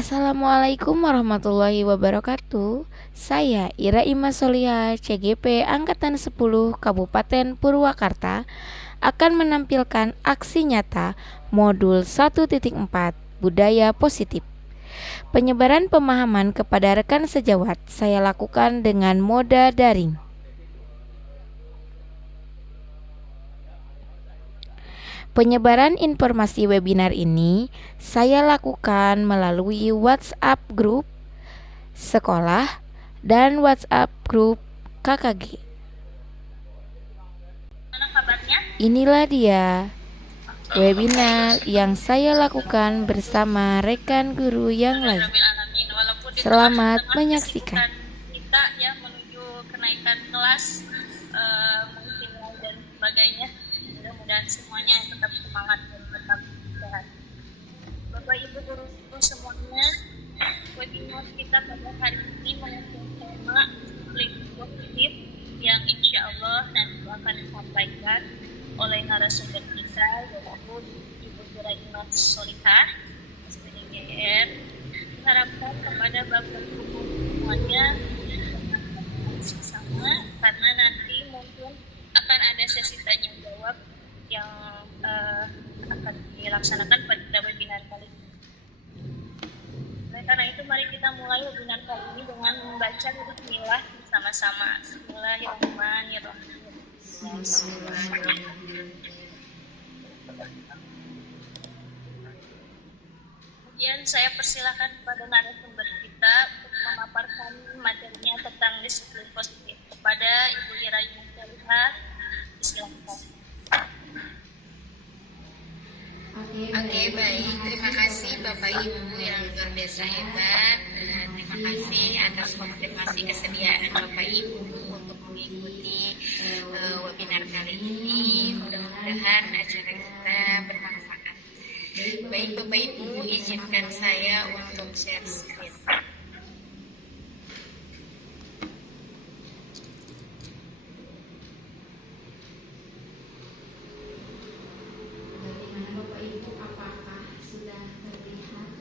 Assalamualaikum warahmatullahi wabarakatuh. Saya Ira Ima Soliha, CGP Angkatan 10 Kabupaten Purwakarta akan menampilkan aksi nyata modul 1.4 Budaya Positif. Penyebaran pemahaman kepada rekan sejawat saya lakukan dengan moda daring. Penyebaran informasi webinar ini saya lakukan melalui WhatsApp grup sekolah dan WhatsApp grup KKG. Mana kabarnya? Inilah dia webinar yang saya lakukan bersama rekan guru yang lain. Selamat menyaksikan. Kita ya menuju kenaikan kelas, mungkin dan sebagainya. Mudah-mudahan semuanya tetap semangat dan tetap sehat. Bapak Ibu guru semuanya, webinar kita pada hari ini mengusung tema lingkup positif yang insya Allah nanti akan disampaikan oleh narasumber kita yaitu Ibu Ira Ima Soliha, SPDGR. Harapkan kepada Bapak Ibu semuanya sama karena nanti mungkin akan ada sesi tanya jawab yang akan dilaksanakan pada webinar kali ini. Oleh karena itu mari kita mulai webinar kali ini dengan membaca bismillah bersama-sama. Bismillahirrahmanirrahim. Kemudian saya persilakan kepada narasumber kita untuk memaparkan materinya tentang disiplin positif. Kepada Ibu Ira Ima Soliha, silakan. Oke, baik. Terima kasih Bapak Ibu yang luar biasa hebat. Terima kasih atas motivasi kesediaan Bapak Ibu untuk mengikuti webinar kali ini. Mudah-mudahan acara kita bermanfaat. Baik Bapak Ibu, izinkan saya untuk share screen.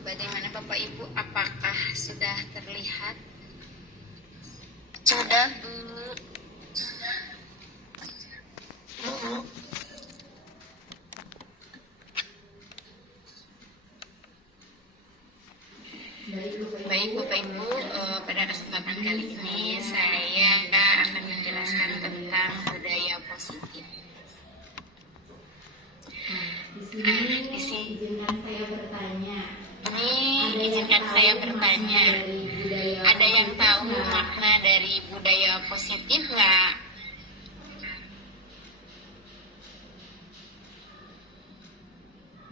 Bagaimana Bapak Ibu, apakah sudah terlihat? Sudah, Bu. Baik Bapak Ibu, pada kesempatan kali ini saya akan menjelaskan tentang budaya positif. Di sini izinkan saya bertanya, ada yang tahu makna dari budaya positif nggak?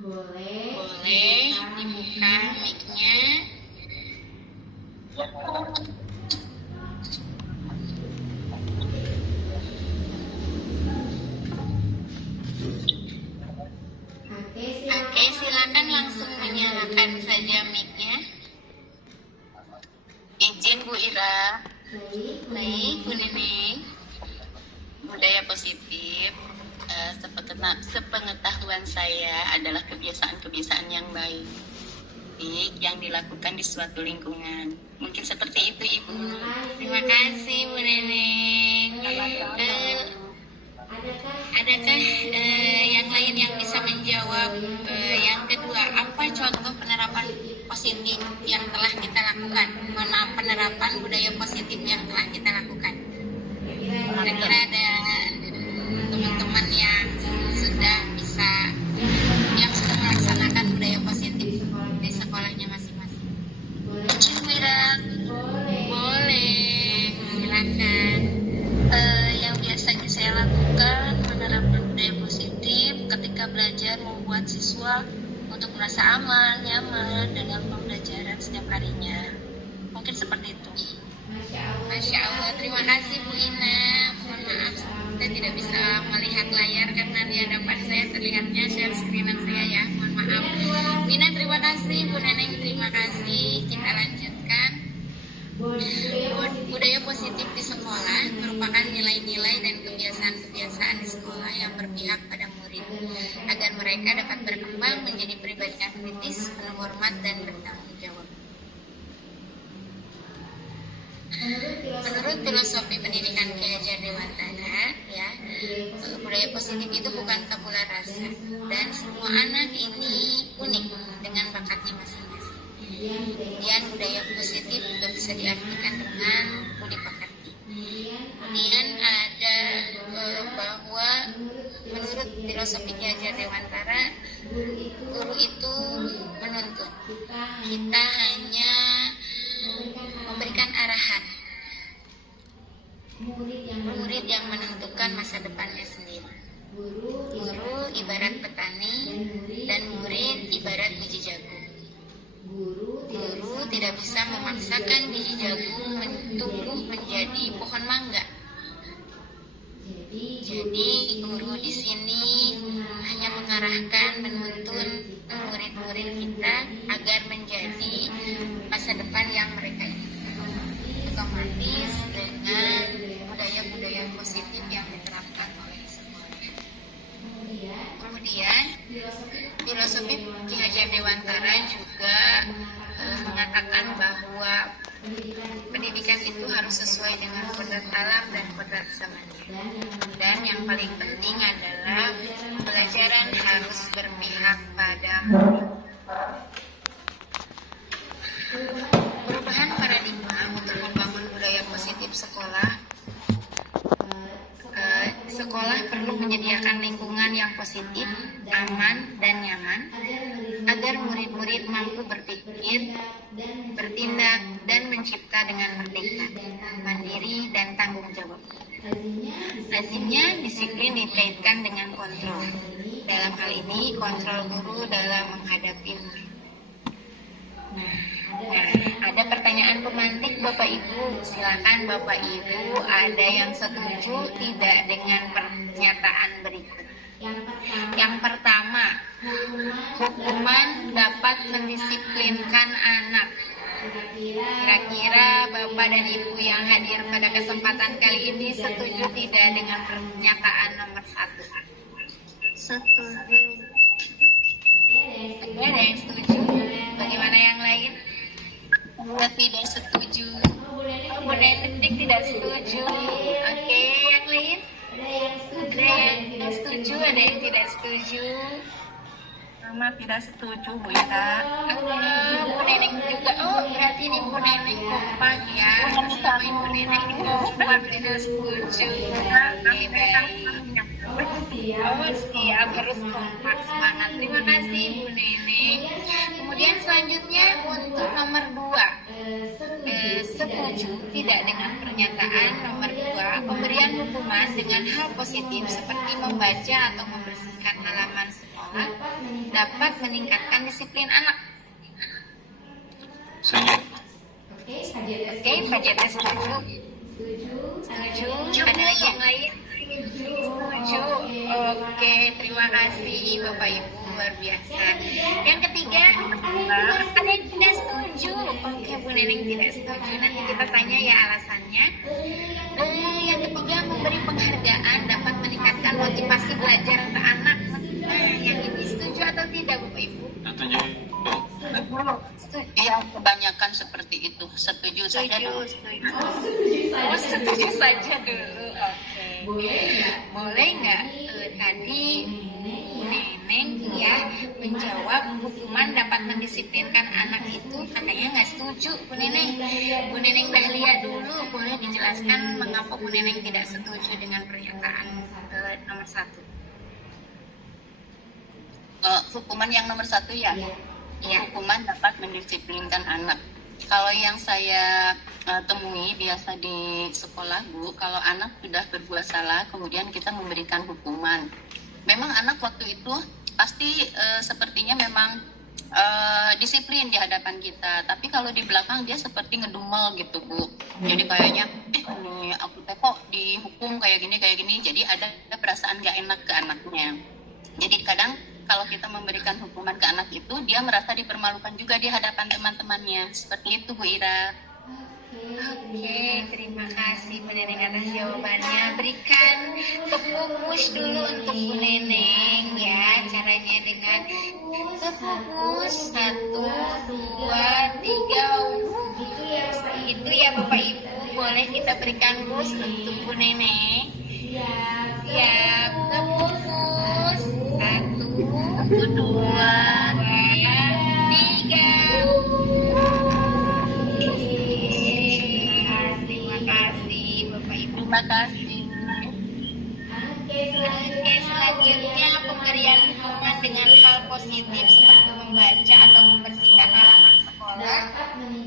Boleh dibuka mic-nya. Oke, silakan langsung menyalakan saja mic-nya. Izin Bu Ira. Baik, Bu Neneng. Budaya positif, sepengetahuan saya adalah kebiasaan-kebiasaan yang baik yang dilakukan di suatu lingkungan. Mungkin seperti itu Ibu. Terima kasih Bu Neneng. Adakah yang lain yang bisa menjawab yang kedua, apa contoh penerapan positif yang telah kita lakukan? Penerapan budaya positif yang telah kita lakukan. Kira-kira ada teman-teman yang sudah melaksanakan budaya positif di sekolahnya masing-masing. Boleh, silakan. Yang biasanya saya lakukan menerapkan budaya positif ketika belajar membuat siswa untuk merasa aman, nyaman dalam pembelajaran setiap harinya. Mungkin seperti itu. Masya Allah, terima kasih Bu Ina. Mohon maaf kita tidak bisa melihat layar karena di hadapan saya terlihatnya share screenan saya ya. Mohon maaf. Bu Ina terima kasih, Bu Neneng terima kasih. Kita lanjutkan. Budaya positif di sekolah merupakan nilai-nilai dan kebiasaan-kebiasaan di sekolah yang berpihak pada murid agar mereka dapat berkembang menjadi pribadi yang kritis, penuh hormat dan bertanggung jawab. menurut filosofi pendidikan Ki Hajar Dewantara, ya, budaya positif itu bukan tabula rasa dan semua anak ini unik dengan bakatnya masing-masing. Kemudian budaya positif juga bisa diartikan dengan budi pekerti. Kemudian ada bahwa menurut filosofi Ki Hajar Dewantara, guru itu menuntut, kita hanya memberikan arahan. Murid yang menentukan masa depannya sendiri. Guru ibarat petani dan murid ibarat biji jagung. Guru tidak bisa memaksakan biji jagung tumbuh menjadi pohon mangga. Jadi guru di sini hanya mengarahkan, menuntun murid-murid kita agar menjadi masa depan yang mereka inginkan. Otomatis dengan budaya-budaya positif yang diterapkan oleh sekolah. Kemudian filosofi Ki Hajar Dewantara juga mengatakan bahwa pendidikan itu harus sesuai dengan kodrat alam dan kodrat zamannya. Dan yang paling penting adalah pelajaran harus berpihak pada murid. Perubahan paradigma untuk membangun budaya positif sekolah. Sekolah perlu menyediakan lingkungan yang positif, aman, dan nyaman agar murid-murid mampu berpikir, bertindak, dan mencipta dengan merdeka, mandiri, dan tanggung jawab. Lazimnya disiplin dikaitkan dengan kontrol. Dalam hal ini, kontrol guru dalam menghadapi murid. Nah, ada pertanyaan pemantik Bapak Ibu. Silakan Bapak Ibu, ada yang setuju tidak dengan pernyataan berikut. Yang pertama, hukuman dapat mendisiplinkan anak. Kira-kira Bapak dan Ibu yang hadir pada kesempatan kali ini setuju tidak dengan pernyataan nomor 1? Setuju. Ada yang setuju? Bagaimana yang lain? Saya tidak setuju. Bu Neneng tidak setuju. Oke, yang lain? Ada yang tidak setuju, ada yang tidak setuju. Mama tidak setuju, Bu Ira. Bu Neneng juga. Oh, berarti ini Bu Neneng kompak ya. Sama Ibu Neneng ini kompak tidak setuju. Oke, baik. Oh, siap, harus kompak, semangat. Terima kasih Bu Neneng. Kemudian selanjutnya untuk nomor 2, setuju tidak dengan pernyataan nomor 2, pemberian hukuman dengan hal positif seperti membaca atau membersihkan halaman sekolah dapat meningkatkan disiplin anak. Oke, Pak Jeta setuju. Setuju. Ada lagi yang lain? Setuju. Oke, terima kasih Bapak Ibu, luar biasa. Yang ketiga, ada yang tidak setuju. Oke, Bu Neneng tidak setuju. Nanti kita tanya ya alasannya. Yang ketiga, memberi penghargaan dapat meningkatkan motivasi belajar anak. Yang ini setuju atau tidak Bapak Ibu? Setuju. Yang kebanyakan seperti itu. Setuju saja dulu. Oh, setuju saja dulu. Oke. Boleh nggak tadi Bu Neneng ya menjawab hukuman dapat mendisiplinkan anak itu katanya nggak setuju Bu Neneng. Bu Neneng Dahlia dulu boleh dijelaskan mengapa Bu Neneng tidak setuju dengan pernyataan nomor 1. Hukuman yang nomor 1 ya. Iya. Hukuman dapat mendisiplinkan anak. Kalau yang saya temui biasa di sekolah Bu, kalau anak sudah berbuat salah, kemudian kita memberikan hukuman. Memang anak waktu itu pasti sepertinya memang disiplin di hadapan kita. Tapi kalau di belakang dia seperti ngedumel gitu Bu. Jadi kayaknya, ini aku kok dihukum kayak gini. Jadi ada perasaan gak enak ke anaknya. Jadi kadang kalau kita memberikan hukuman ke anak itu, dia merasa dipermalukan juga di hadapan teman-temannya. Seperti itu Bu Ira. Oke, terima kasih Bu Neneng atas jawabannya. Berikan tepuk push dulu untuk Bu Neneng ya. Caranya dengan tepuk push 1, 2, 3. Itu ya Bapak Ibu. boleh kita berikan bus untuk Bu Nenek. Siap, ngebus. 1, 2, 3. Terima kasih Bapak Ibu. Terima kasih. Oke, selanjutnya pemberian hukuman dengan hal positif seperti membaca atau membersihkan halaman sekolah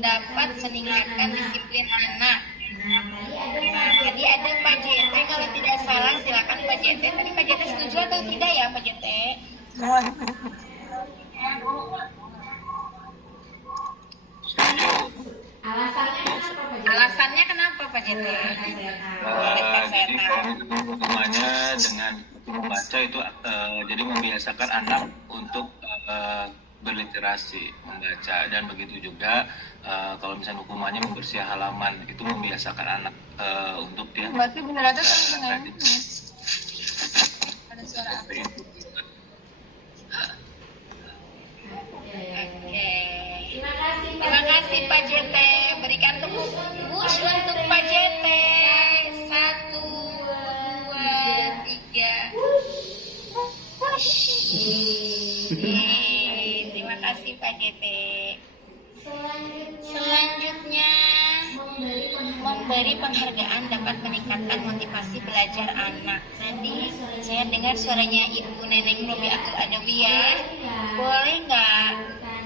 dapat meningkatkan disiplin anak. Nah, tadi ada Pak JT, kalau tidak salah silakan Pak JT. Tadi Pak JT setuju atau tidak ya Pak JT? Alasannya kenapa Pak JT? Jadi hukumannya dengan membaca itu jadi membiasakan anak untuk berliterasi membaca, dan begitu juga kalau misalnya hukumannya membersihkan halaman itu membiasakan anak untuk dia Berarti benar ada rajin. ada suara apa? Oke. Terima kasih Pak JT. Berikan tepuk bus untuk Pak JT. 1, 2, 3. Terima kasih Pak JT. Selanjutnya, memberi penghargaan dapat meningkatkan motivasi belajar anak. Tadi saya dengar suaranya Ibu Neneng Robiatul Adawiyah. Boleh nggak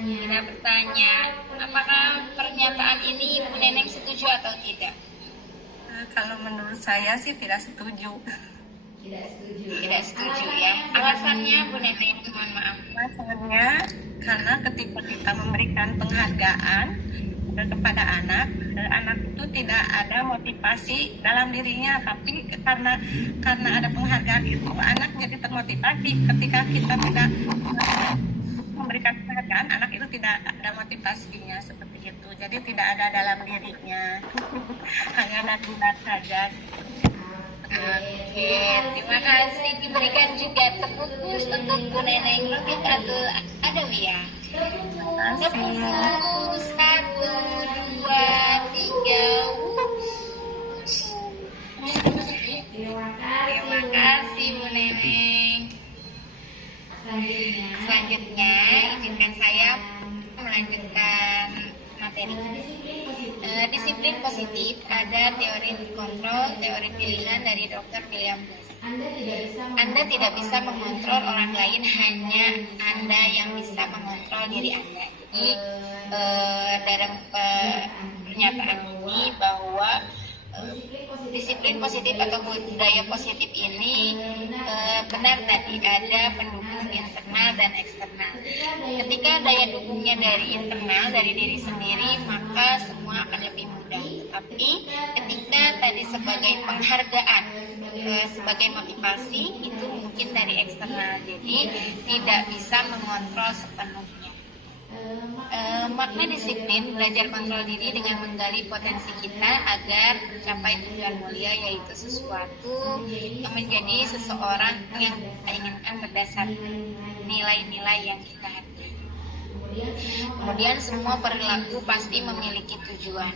kita bertanya, apakah pernyataan ini Ibu Neneng setuju atau tidak? Kalau menurut saya sih tidak setuju. Tidak setuju ya. Alasannya Bu Neneng, mohon maaf. Alasannya karena ketika kita memberikan penghargaan kepada anak, anak itu tidak ada motivasi dalam dirinya, tapi karena ada penghargaan itu anak jadi termotivasi. Ketika kita tidak memberikan penghargaan, anak itu tidak ada motivasinya seperti itu. Jadi tidak ada dalam dirinya, hanya nasihat saja. Oke, terima kasih. Diberikan juga tepuk bus untuk Bu Neneng Robiatul Adawiyah. Tepuk bus. 1, 2, 3. Terima kasih Bu Neneng. Selanjutnya, izinkan saya melanjutkan materi. Disiplin positif, ada teori kontrol, teori pilihan dari Dr. William Blass. Anda tidak bisa mengontrol orang lain, hanya Anda yang bisa mengontrol diri Anda. Jadi dalam pernyataan ini bahwa disiplin positif atau budaya positif ini benar tadi ada pendukung internal dan eksternal. Ketika daya dukungnya dari internal, dari diri sendiri, maka semua akan lebih mudah. Tetapi ketika tadi sebagai penghargaan, sebagai motivasi, itu mungkin dari eksternal, jadi tidak bisa mengontrol sepenuhnya. Makna disiplin, belajar kontrol diri dengan menggali potensi kita agar mencapai tujuan mulia, yaitu sesuatu yang menjadi seseorang yang kita inginkan berdasarkan nilai-nilai yang kita hargai. Kemudian semua perilaku pasti memiliki tujuan.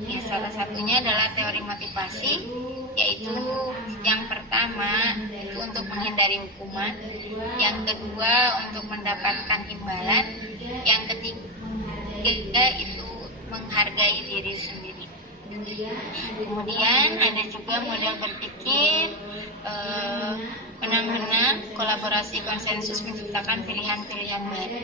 Ya, salah satunya adalah teori motivasi, yaitu yang pertama itu untuk menghindari hukuman, yang kedua untuk mendapatkan imbalan, yang ketiga itu menghargai diri sendiri. Kemudian ada juga model berpikir menang-menang, kolaborasi, konsensus, menciptakan pilihan-pilihan baru.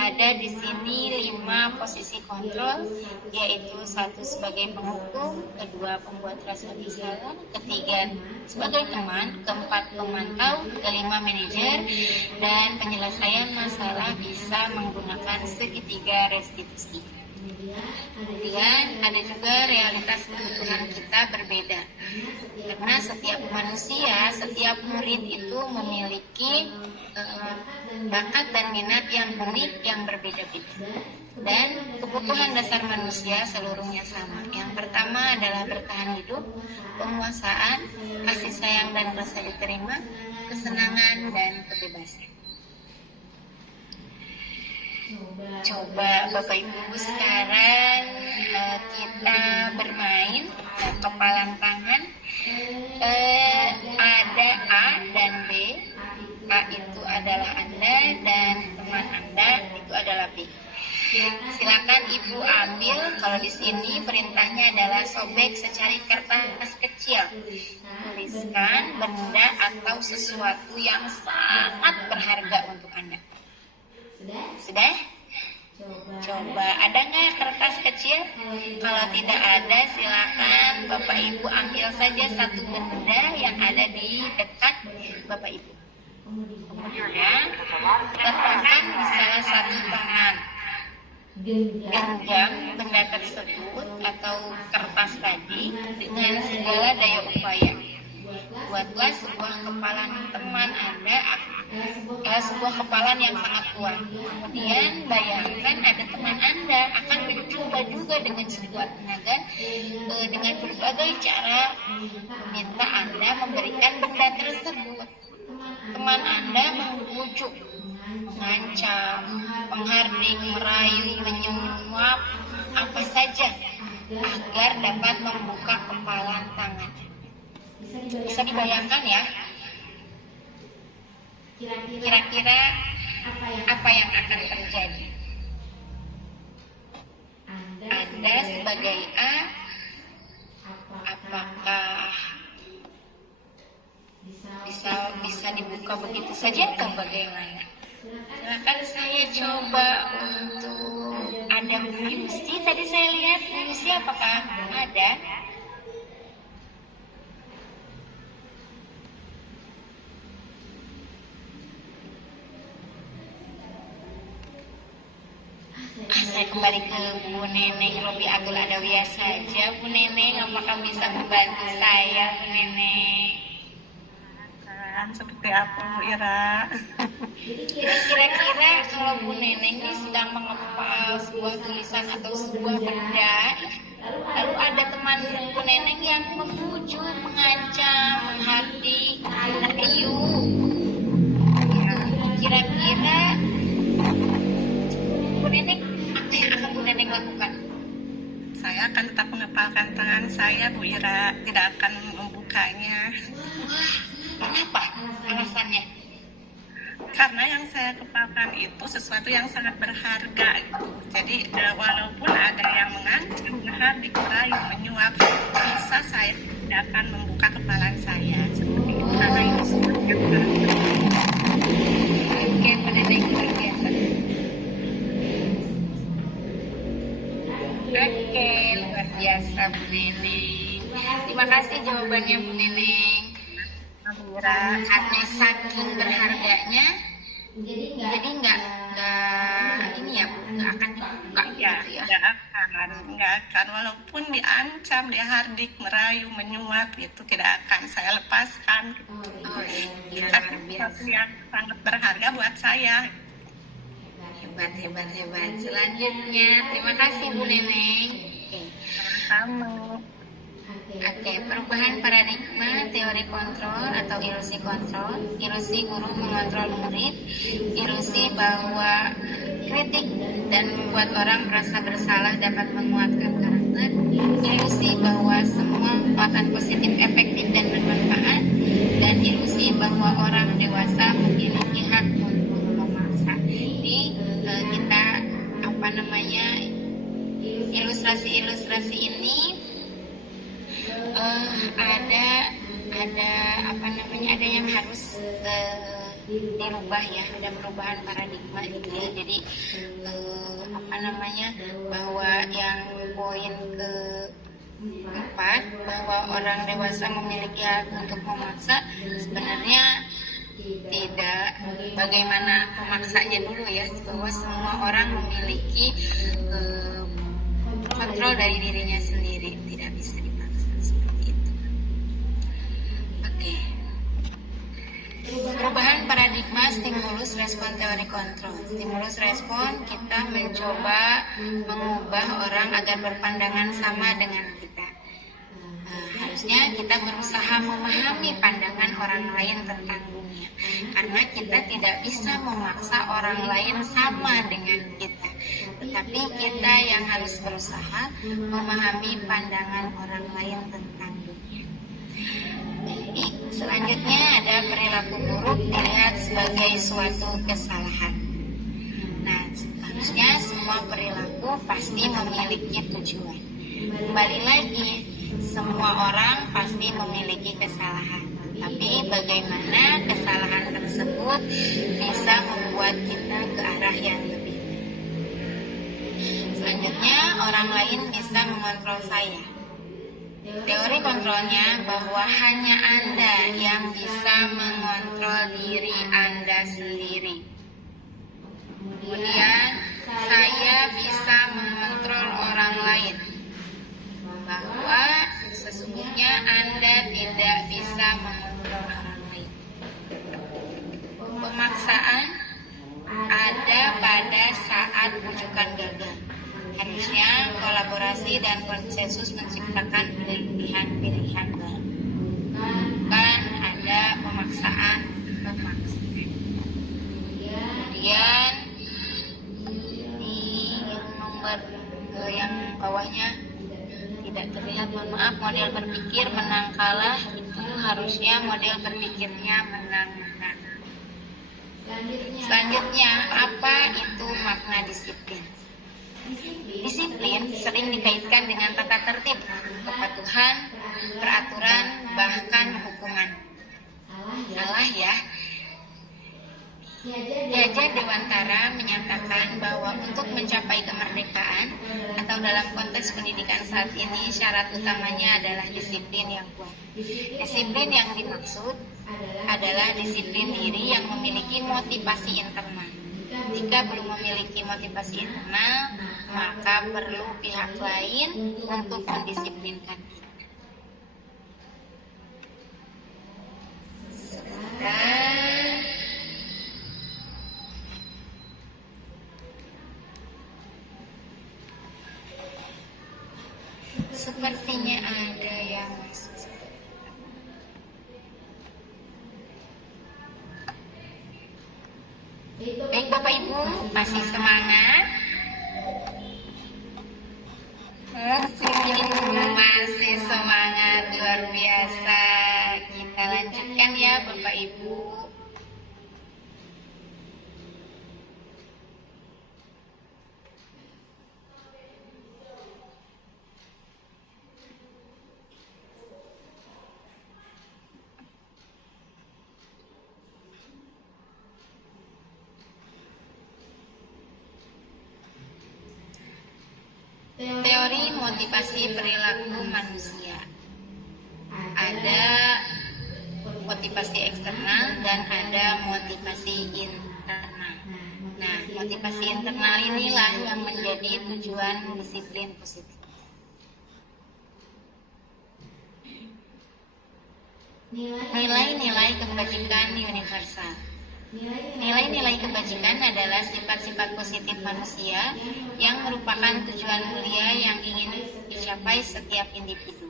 Ada di sini 5 posisi kontrol, yaitu 1 sebagai penghukum, kedua pembuat rasa bersalah, ketiga sebagai teman, keempat pemantau, kelima manajer, dan penyelesaian masalah bisa menggunakan segitiga restitusi. Kemudian ada juga realitas kebutuhan kita berbeda, karena setiap manusia, setiap murid itu memiliki bakat dan minat yang unik, yang berbeda-beda. Dan kebutuhan dasar manusia seluruhnya sama. Yang pertama adalah bertahan hidup, penguasaan, kasih sayang dan rasa diterima, kesenangan dan kebebasan. Coba Bapak Ibu sekarang kita bermain kepalan tangan. Ada A dan B. A itu adalah Anda dan teman Anda itu adalah B. Silakan Ibu ambil. Kalau di sini perintahnya adalah sobek secari kertas kecil. Tuliskan benda atau sesuatu yang sangat berharga untuk Anda. Sudah? Coba ada nggak kertas kecil? Kalau tidak ada, silakan Bapak Ibu ambil saja satu benda yang ada di dekat Bapak Ibu. Kemudian letakkan di salah satu tangan. Genggam benda tersebut atau kertas tadi dengan segala daya upaya. Buatlah sebuah kepalan teman Anda, sebuah kepalan yang sangat kuat. Kemudian bayangkan ada teman Anda akan mencoba juga dengan sekuat tenaga dengan berbagai cara meminta Anda memberikan benda tersebut. Teman Anda membujuk, mengancam, menghardik, merayu, menyuap, apa saja agar dapat membuka kepalan tangan. Bisa dibayangkan ya, kira-kira apa yang akan terjadi? Anda sebagai A, apakah bisa dibuka begitu saja atau bagaimana? Silakan saya coba untuk ada Bu Yusti. Tadi saya lihat Bu Yusti, apakah ada? Saya kembali ke Bu Neneng Robi Agul Adawiyah saja. Bu Neneng, apakah bisa membantu saya, Bu Neneng? Seperti apa Bu Ira? Kira-kira kalau Bu Neneng ini sedang mengepal sebuah tulisan atau sebuah benda, lalu ada teman Bu Neneng yang membujuk, mengancam, menghardik, merayu. Kira-kira Bu Neneng, apa yang akan Bu Neneng lakukan? Saya akan tetap mengepalkan tangan saya Bu Ira, tidak akan membukanya. Wah, kenapa alasannya? Karena yang saya kepalkan itu sesuatu yang sangat berharga gitu. Jadi walaupun ada yang mengancam, menghardik, merayu, menyuap, bisa saya tidak akan membuka kepalan saya seperti itu karena itu sesuatu yang berharga. Oke, Bu Neneng luar biasa. Oke, luar biasa Bu Neneng. Terima kasih jawabannya Bu Neneng. Karena saking berharganya, jadi nggak ini ya, nggak akan dibuka Ya, gitu ya. nggak akan walaupun diancam, dihardik, merayu, menyuap itu tidak akan saya lepaskan. Oh iya, Karena luar sesuatu biasa. yang sangat berharga buat saya. Hebat. Selanjutnya, terima kasih Bu Neneng. Sama. Oke, perubahan paradigma teori kontrol atau ilusi kontrol, ilusi guru mengontrol murid, ilusi bahwa kritik dan membuat orang merasa bersalah dapat menguatkan karakter, ilusi bahwa semua akan positif, efektif, dan bermanfaat, dan ilusi bahwa orang dewasa memiliki hak untuk memaksa. Ini kita ilustrasi ini ada yang harus dirubah ya, ada perubahan paradigma gitu ya. Jadi bahwa yang poin ke-4 bahwa orang dewasa memiliki hak untuk memaksa, sebenarnya tidak bagaimana memaksanya dulu ya, bahwa semua orang memiliki kontrol dari dirinya sendiri, tidak bisa dipaksa seperti itu. Oke. Perubahan paradigma stimulus respon teori kontrol. Stimulus respon, kita mencoba mengubah orang agar berpandangan sama dengan kita. Hal seharusnya kita berusaha memahami pandangan orang lain tentang dunia, karena kita tidak bisa memaksa orang lain sama dengan kita, tetapi kita yang harus berusaha memahami pandangan orang lain tentang dunia. Baik, selanjutnya ada perilaku buruk dilihat sebagai suatu kesalahan. Nah, seharusnya semua perilaku pasti memiliki tujuan. Kembali lagi, semua orang pasti memiliki kesalahan, tapi bagaimana kesalahan tersebut bisa membuat kita ke arah yang lebih baik. Selanjutnya, orang lain bisa mengontrol saya. Teori kontrolnya bahwa hanya Anda yang bisa mengontrol diri Anda sendiri. Kemudian, saya bisa mengontrol orang lain. Bahwa sesungguhnya Anda tidak bisa mengontrol orang lain. Pemaksaan ada pada saat bujukan gagal. Harusnya kolaborasi dan konsensus menciptakan pilihan-pilihan baru. Bukan ada pemaksaan. Kemudian di nomor yang bawahnya tidak terlihat, mohon maaf, model berpikir menang kalah, itu harusnya model berpikirnya menang-menang. Selanjutnya, apa itu makna disiplin? Disiplin sering dikaitkan dengan tata tertib, kepatuhan, peraturan, bahkan hukuman. Salah ya. Ki Dewantara menyatakan bahwa untuk mencapai kemerdekaan atau dalam konteks pendidikan saat ini syarat utamanya adalah disiplin yang kuat. Disiplin yang dimaksud adalah disiplin diri yang memiliki motivasi internal. Jika belum memiliki motivasi internal, maka perlu pihak lain untuk mendisiplinkan kita. Sepertinya ada yang masuk. Baik Bapak Ibu, masih semangat? Masih semangat, luar biasa. Kita lanjutkan ya Bapak Ibu. Teori motivasi perilaku manusia. Ada motivasi eksternal dan ada motivasi internal. Nah, motivasi internal inilah yang menjadi tujuan disiplin positif. Nilai-nilai kebajikan universal. Nilai-nilai kebajikan adalah sifat-sifat positif manusia yang merupakan tujuan mulia yang ingin dicapai setiap individu.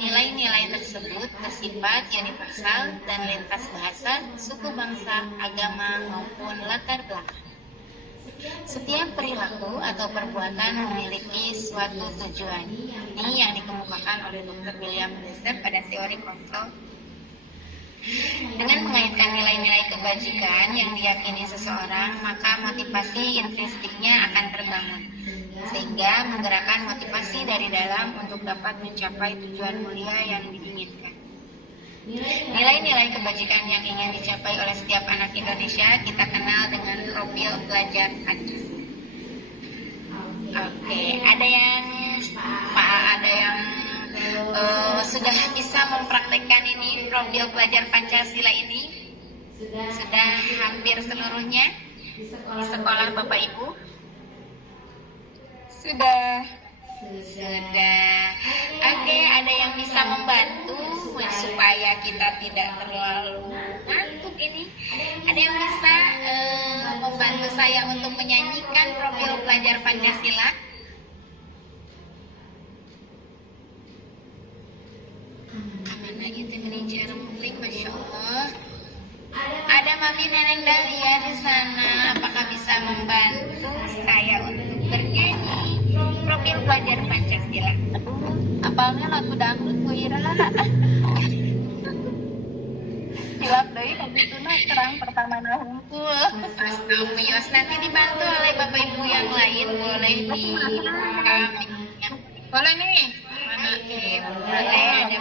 Nilai-nilai tersebut bersifat universal dan lintas bahasa, suku bangsa, agama, maupun latar belakang. Setiap perilaku atau perbuatan memiliki suatu tujuan. Ini yang dikemukakan oleh Dr. William Glasser pada teori kontrol. Dengan mengaitkan nilai-nilai kebajikan yang diyakini seseorang, maka motivasi intrinstiknya akan terbangun, sehingga menggerakkan motivasi dari dalam untuk dapat mencapai tujuan mulia yang diinginkan. Nilai-nilai kebajikan yang ingin dicapai oleh setiap anak Indonesia kita kenal dengan profil pelajar Pancasila. Oke, ada yang sudah bisa mempraktekkan ini profil pelajar Pancasila ini? Sudah hampir seluruhnya di sekolah Bapak Ibu? Sudah. Oke, ada yang bisa membantu supaya kita tidak terlalu ngantuk ini? Ada yang bisa membantu saya untuk menyanyikan profil pelajar Pancasila? Kemana gitu meninja rempling, Masya Allah. Ada Mami Neneng Dahlia di sana. Apakah bisa membantu saya untuk bernyanyi profil pelajar Pancasila? Apalnya lagu dangdut Bu Ira. Silap deui tapi itu terang pertama na hungkul. Astagfirullahaladzim. Nanti dibantu oleh Bapak Ibu yang lain. Boleh dibuka mic-nya. Boleh nih. Oke, boleh ada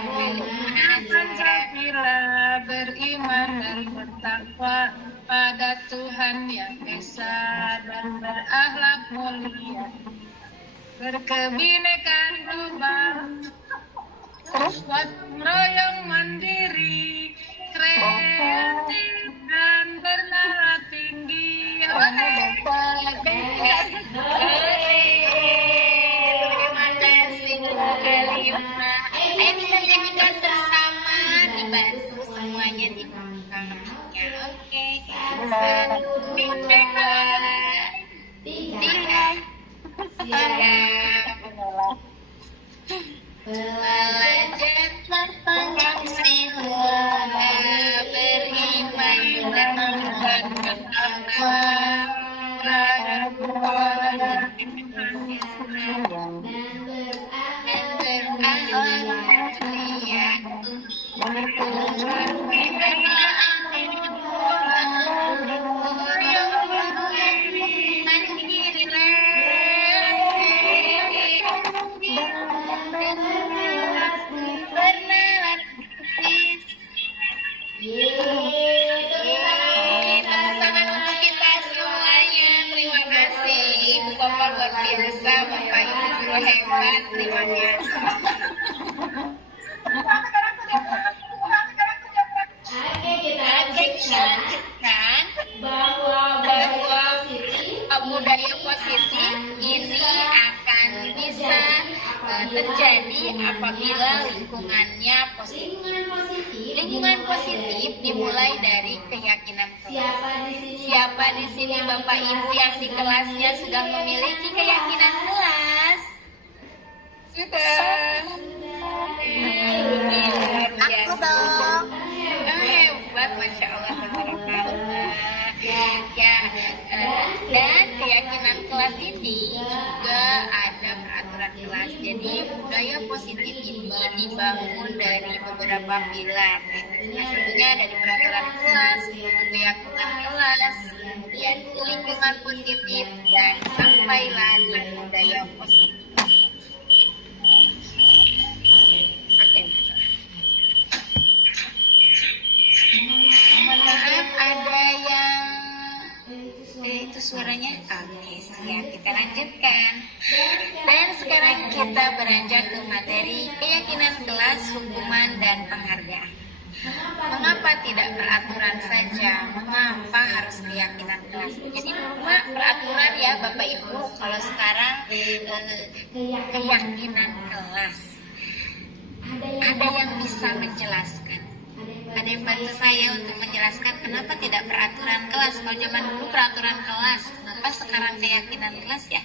Pancasila beriman dan bertakwa pada Tuhan yang Esa dan berakhlak mulia, berkebinekaan global, gotong royong mandiri, kreatif dan bernalar tinggi. Terima kasih Kalimah. Ayo kita nyanyikan bersama, dibantu semuanya dibuka mic-nya. Oke, 1, 2, 3. Siap. Belajar Pancasila, beriman dan bertakwa pada Tuhan dan berakhlak mulia, tangan untuk kita semuanya. Terima kasih Ibu Bapak luar biasa, Bapak Ibu guru hebat. Terima kasih. Oke, kita lanjutkan bahwa budaya positif ini akan bisa terjadi apabila lingkungannya positif. Lingkungan positif dimulai dari keyakinan kelas. Siapa di sini Bapak Ibu yang di kelasnya sudah memiliki keyakinan kelas? Sudah. Aku dong. Hebat, Masya Allah, tabarakallah. Ya, dan keyakinan kelas ini juga ada peraturan kelas. Jadi budaya positif ini dibangun dari beberapa pilar. Salah satunya dari peraturan kelas, keyakinan kelas, kemudian lingkungan positif, dan sampailah di budaya positif. Oke. Mohon maaf, ada yang itu suaranya. Oke, siap, kita lanjutkan. Dan sekarang kita beranjak ke materi keyakinan kelas, hukuman, dan penghargaan. Mengapa tidak peraturan saja? Mengapa harus keyakinan kelas? Jadi cuma peraturan ya Bapak Ibu. Kalau sekarang keyakinan kelas. Ada yang bisa menjelaskan? Ada yang bantu saya untuk menjelaskan kenapa tidak peraturan kelas? Kalau zaman dulu peraturan kelas, kenapa sekarang keyakinan kelas ya?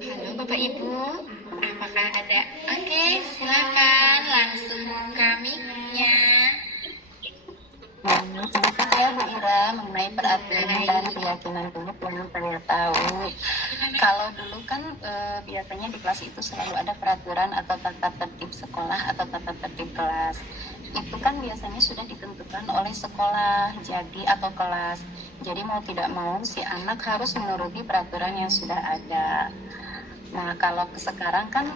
Halo Bapak Ibu, apakah ada? Oke, silakan langsung buka mic-nya. Sedikit ya Bu Ira mengenai peraturan dan keyakinan dulu yang saya tahu. Kalau dulu kan biasanya di kelas itu selalu ada peraturan atau tata tertib sekolah atau tata tertib kelas. Itu kan biasanya sudah ditentukan oleh sekolah jadi atau kelas. Jadi mau tidak mau si anak harus menuruti peraturan yang sudah ada. Nah kalau sekarang kan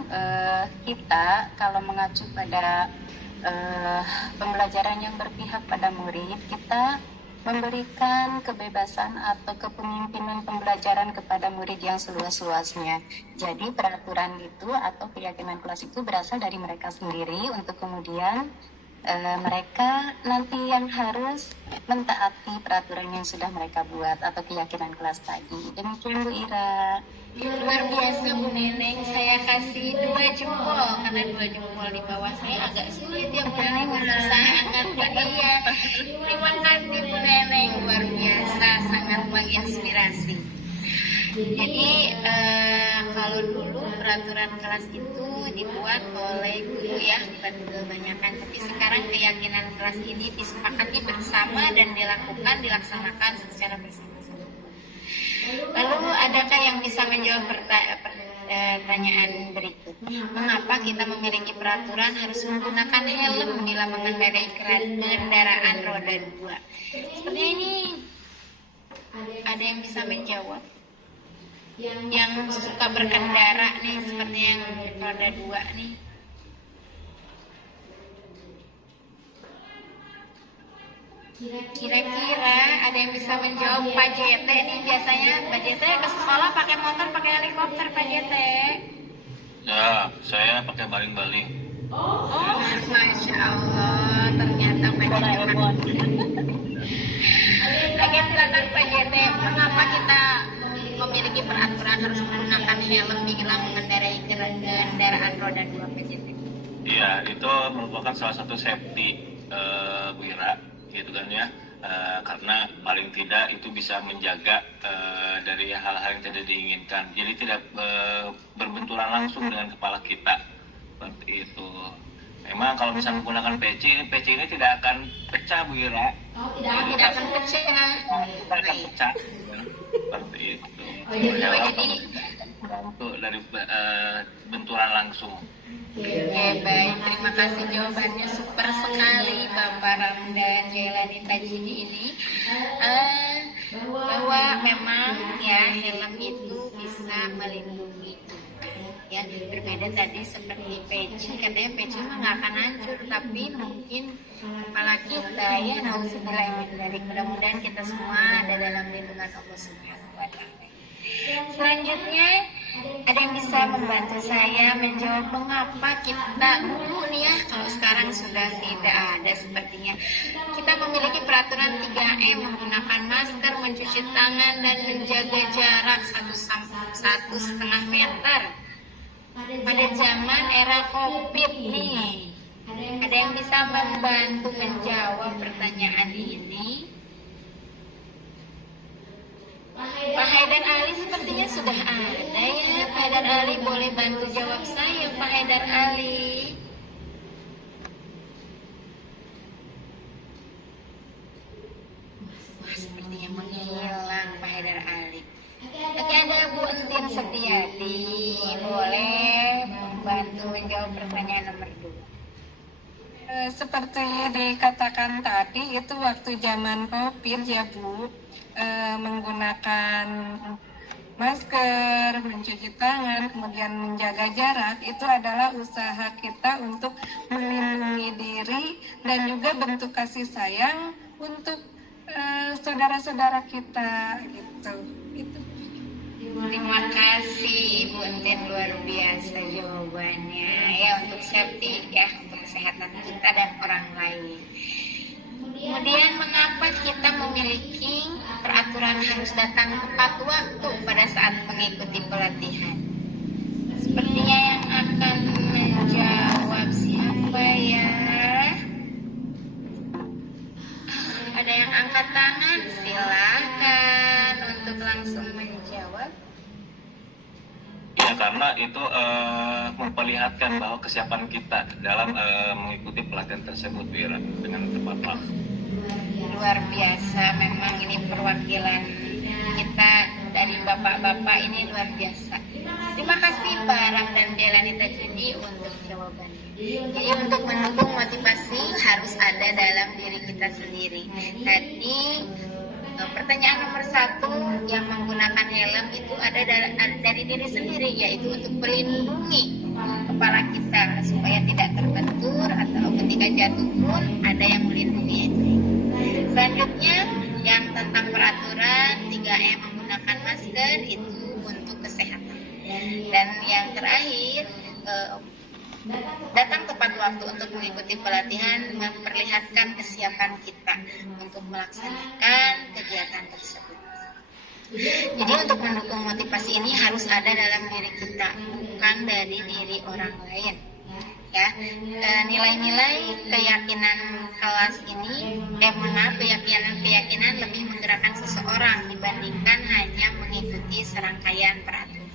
kita kalau mengacu pada pembelajaran yang berpihak pada murid, kita memberikan kebebasan atau kepemimpinan pembelajaran kepada murid yang seluas-luasnya. Jadi peraturan itu atau keyakinan kelas itu berasal dari mereka sendiri untuk kemudian mereka nanti yang harus mentaati peraturan yang sudah mereka buat atau keyakinan kelas tadi. Demikian Bu Ira. Luar biasa Bu Neneng, saya kasih 2 jempol karena 2 jempol di bawah saya agak sulit ya Bu Neneng untuk sangat iya. Terima kasih Bu Neneng, luar biasa, sangat menginspirasi. Jadi kalau dulu peraturan kelas itu dibuat oleh guru ya, bukan kebanyakan, tapi sekarang keyakinan kelas ini disepakati bersama dan dilaksanakan secara bersama-sama. Lalu adakah yang bisa menjawab pertanyaan berikut? Mengapa kita memiliki peraturan harus menggunakan helm bila mengendarai kendaraan roda 2? Sepertinya ini ada yang bisa menjawab. Yang suka berkendara nih, seperti yang roda 2 nih. Kira-kira ada yang bisa menjawab? Pak JT nih, biasanya Pak JT ke sekolah pakai motor, pakai helikopter Pak JT? Ya, saya pakai baling-baling. Oh, Masya Allah, ternyata Pak JT. Oke, silakan Pak JT. Mengapa kita memiliki peraturan harus menggunakan helm bila mengendarai kendaraan roda 2 Pak JT? Iya, itu merupakan salah satu safety Bu Ira, gitu kan ya. Karena paling tidak itu bisa menjaga dari hal-hal yang tidak diinginkan. Jadi tidak berbenturan langsung dengan kepala kita, seperti itu. Memang kalau misalnya menggunakan PC ini tidak akan pecah Bu Ira. Tidak akan pecah. Tidak akan pecah, seperti itu. Jadi Bantu dari benturan langsung. oke, baik. Terima kasih jawabannya super sekali Bapak Ramdan Jailani Tajidi ini. Bahwa memang ya helm itu bisa melindungi kita. Ya, berbeda tadi seperti peci, katanya peci mah nggak akan hancur, tapi mungkin kepala kita ya nauzubillah dari mudah-mudahan kita semua ada dalam lindungan Allah Subhanahu wa Ta'ala. Selanjutnya ada yang bisa membantu saya menjawab mengapa kita dulu nih ya, kalau sekarang sudah tidak ada sepertinya, kita memiliki peraturan 3M, menggunakan masker, mencuci tangan, dan menjaga jarak 1,5 meter pada zaman era COVID nih. Ada yang bisa membantu menjawab pertanyaan ini? Pak Haidar Ali sepertinya sudah ada ya. Pak Haidar Ali boleh bantu jawab saya, Pak Haidar Ali. Wah, sepertinya menghilang Pak Haidar Ali. Oke, ada Bu Entin Setiadi, boleh membantu menjawab pertanyaan nomor 2. Seperti dikatakan tadi, itu waktu zaman COVID ya Bu, menggunakan masker, mencuci tangan, kemudian menjaga jarak, itu adalah usaha kita untuk melindungi diri dan juga bentuk kasih sayang untuk saudara-saudara kita gitu. Itu. Terima kasih Bu Entin, luar biasa jawabannya ya, untuk safety ya, untuk kesehatan kita dan orang lain. Kemudian mengapa kita memiliki peraturan harus datang tepat waktu pada saat mengikuti pelatihan? Sepertinya yang akan menjawab siapa ya? Ada yang angkat tangan? Silakan untuk langsung menjawab. Ya, karena itu memperlihatkan bahwa kesiapan kita dalam mengikuti pelatihan tersebut Bu Ira, dengan tepat waktu. Luar biasa, memang ini perwakilan kita dari bapak-bapak ini luar biasa. Terima kasih Pak Ramdan Jailani Tajidi untuk jawabannya. Jadi untuk mendukung motivasi harus ada dalam diri kita sendiri. Tadi pertanyaan nomor 1 yang menggunakan helm itu ada dari diri sendiri, yaitu untuk melindungi kepala kita supaya tidak terbentur atau ketika jatuh pun ada yang melindungi itu. Selanjutnya yang tentang peraturan 3M, menggunakan masker itu untuk kesehatan. Dan yang terakhir datang tepat waktu untuk mengikuti pelatihan memperlihatkan kesiapan kita untuk melaksanakan kegiatan tersebut. Jadi untuk mendukung motivasi ini harus ada dalam diri kita, bukan dari diri orang lain. Ya, nilai-nilai keyakinan kelas ini, keyakinan lebih menggerakkan seseorang dibandingkan hanya mengikuti serangkaian peraturan.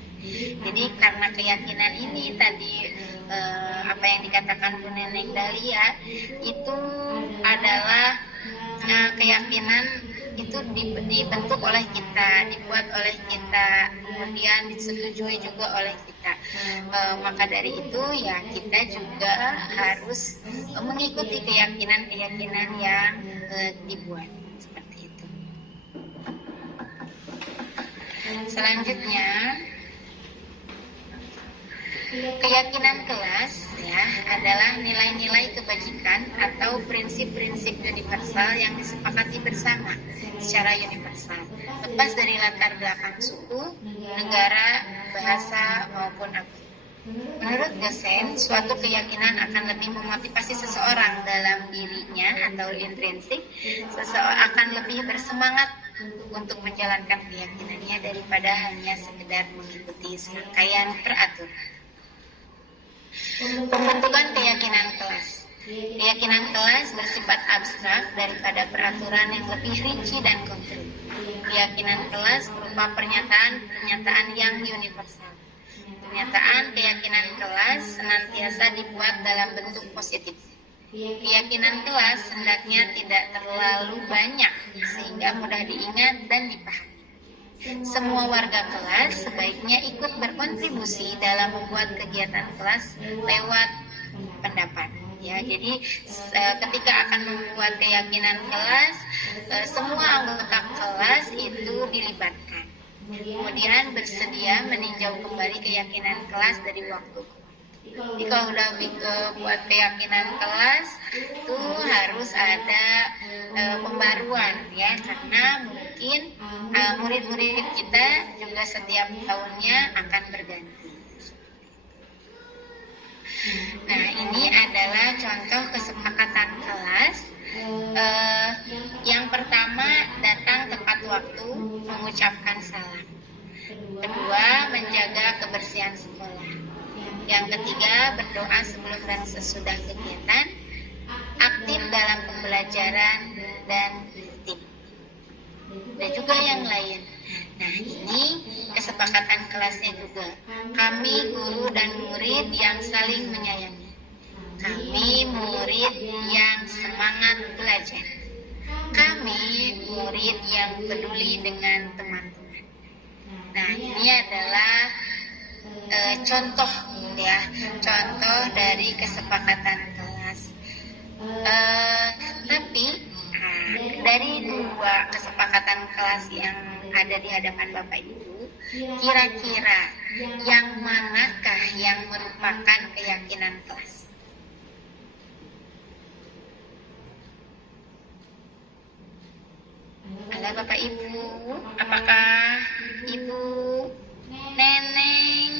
Jadi karena keyakinan ini tadi apa yang dikatakan Bu Neneng Dahlia itu adalah keyakinan itu dibentuk oleh kita, dibuat oleh kita, kemudian disetujui juga oleh kita. Maka dari itu ya kita juga harus mengikuti keyakinan-keyakinan yang dibuat seperti itu. Selanjutnya, keyakinan kelas ya adalah nilai-nilai kebajikan atau prinsip-prinsip universal yang disepakati bersama secara universal, lepas dari latar belakang suku, negara, bahasa maupun agama. Menurut dosen, suatu keyakinan akan lebih memotivasi seseorang dalam dirinya atau intrinsik, seseorang akan lebih bersemangat untuk menjalankan keyakinannya daripada hanya sekedar mengikuti serangkaian peraturan. Pembentukan keyakinan kelas. Keyakinan kelas bersifat abstrak daripada peraturan yang lebih rinci dan konkret. Keyakinan kelas berupa pernyataan yang universal. Pernyataan keyakinan kelas senantiasa dibuat dalam bentuk positif. Keyakinan kelas hendaknya tidak terlalu banyak sehingga mudah diingat dan dipahami. Semua warga kelas sebaiknya ikut berkontribusi dalam membuat kegiatan kelas lewat pendapat. Ya, jadi ketika akan membuat keyakinan kelas, semua anggota kelas itu dilibatkan. Kemudian bersedia meninjau kembali keyakinan kelas dari waktu ke waktu. Jadi kalau udah buat keyakinan kelas itu harus ada pembaruan ya, karena mungkin murid-murid kita juga setiap tahunnya akan berganti. Nah, ini adalah contoh kesepakatan kelas. Yang pertama, datang tepat waktu, mengucapkan salam. Kedua, menjaga kebersihan sekolah. Yang ketiga, berdoa sebelum dan sesudah kegiatan, aktif dalam pembelajaran, dan tertib. Dan juga yang lain. Nah, ini kesepakatan kelasnya juga. Kami guru dan murid yang saling menyayangi. Kami murid yang semangat belajar. Kami murid yang peduli dengan teman-teman. Nah, ini adalah contoh ya, contoh dari kesepakatan kelas. Tapi dari dua kesepakatan kelas yang ada di hadapan Bapak Ibu, kira-kira yang manakah yang merupakan keyakinan kelas? Halo Bapak Ibu, apakah Ibu Neneng?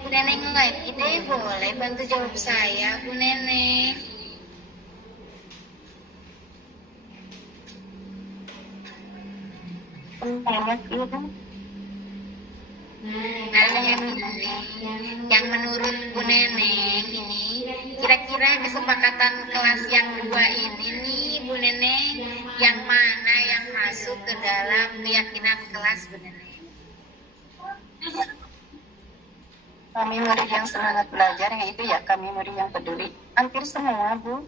Bu Neneng lagi deh, boleh bantu jawab saya, Bu Neneng. Nah, yang menurut Bu Neneng ini, kira-kira kesepakatan kelas yang dua ini nih, Bu Neneng, yang mana yang masuk ke dalam keyakinan kelas Bu Neneng? Kami murid yang semangat belajar, yaitu ya kami murid yang peduli. Hampir semua, Bu.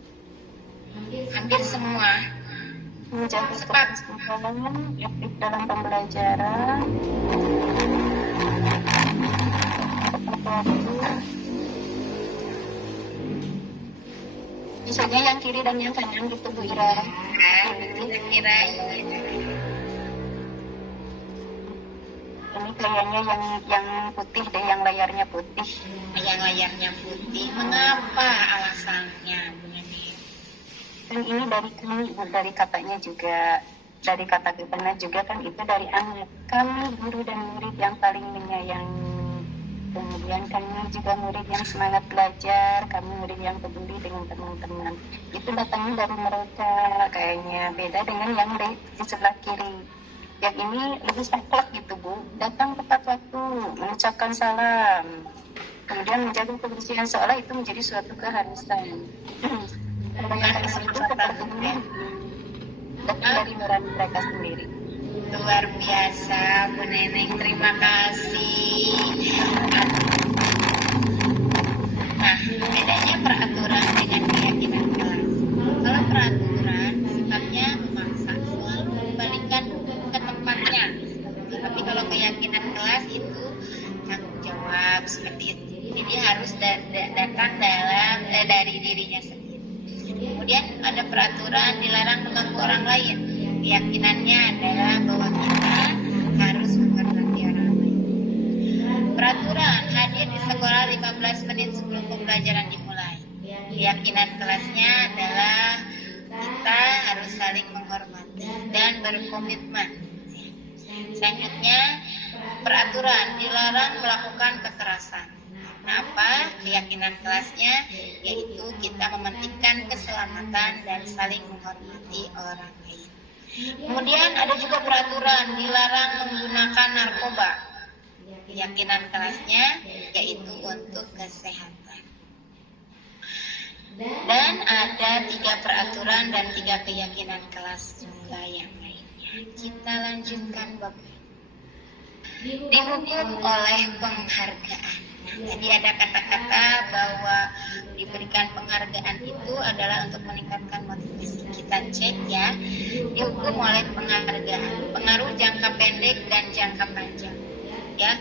Hampir semua. Menjaga kebersihan, aktif dalam pembelajaran, misalnya yang kiri dan yang kanan gitu Bu Ira. Kira-kira Ini kayaknya yang putih deh, yang layarnya putih. yang layarnya putih. Mengapa alasannya Bu Neneng? Dan ini dari kami, Bu, dari katanya juga, dari kata kita juga kan itu dari anak. Kami guru dan murid yang paling menyayangi. Kemudian kami juga murid yang semangat belajar, kami murid yang peduli dengan teman-teman. Itu datangnya dari mereka, kayaknya beda dengan yang di sebelah kiri. Yang ini lebih saklek gitu Bu, datang tepat waktu, mengucapkan salam, kemudian menjaga kebersihan seolah itu menjadi suatu keharusan. Kalau yang itu sepertinya datang dari nurani mereka sendiri. Luar biasa Bu Neneng, terima kasih. bersikap seperti itu. Jadi harus datang dari dirinya sendiri. Kemudian ada peraturan dilarang mengganggu orang lain. Keyakinannya adalah bahwa kita harus menghormati orang lain. Peraturan hadir di sekolah 15 menit sebelum pembelajaran dimulai. Keyakinan kelasnya adalah kita harus saling menghormati dan berkomitmen. Selanjutnya, peraturan dilarang melakukan kekerasan. Kenapa? Keyakinan kelasnya yaitu kita mementingkan keselamatan dan saling menghormati orang lain. Kemudian ada juga peraturan dilarang menggunakan narkoba. Keyakinan kelasnya yaitu untuk kesehatan. Dan ada 3 peraturan dan 3 keyakinan kelas juga yang lainnya. Kita lanjutkan Bapak. Dihukum oleh penghargaan. Jadi ada kata-kata bahwa diberikan penghargaan itu adalah untuk meningkatkan motivasi. Kita cek ya, dihukum oleh penghargaan. Pengaruh jangka pendek dan jangka panjang. Ya,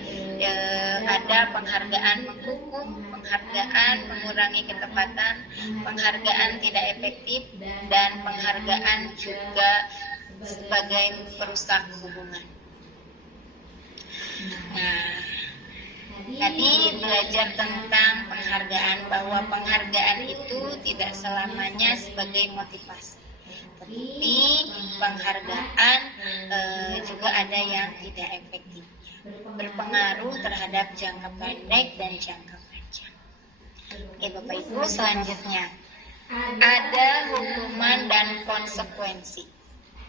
ada penghargaan menghukum, penghargaan mengurangi ketepatan, penghargaan tidak efektif, dan penghargaan juga sebagai perusak hubungan. Nah, tadi belajar tentang penghargaan, bahwa penghargaan itu tidak selamanya sebagai motivasi, tetapi penghargaan juga ada yang tidak efektif, berpengaruh terhadap jangka pendek dan jangka panjang. Oke Bapak Ibu, selanjutnya ada hukuman dan konsekuensi.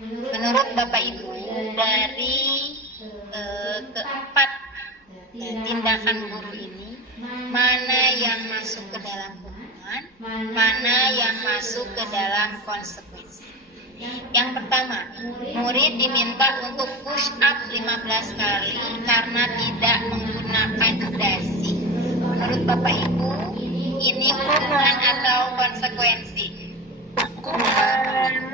Menurut Bapak Ibu, dari keempat tindakan guru ini, mana yang masuk ke dalam hukuman, mana yang masuk ke dalam konsekuensi? Yang pertama, murid diminta untuk push up 15 kali karena tidak menggunakan dasi. Menurut Bapak Ibu, ini hukuman atau konsekuensi? Hukuman.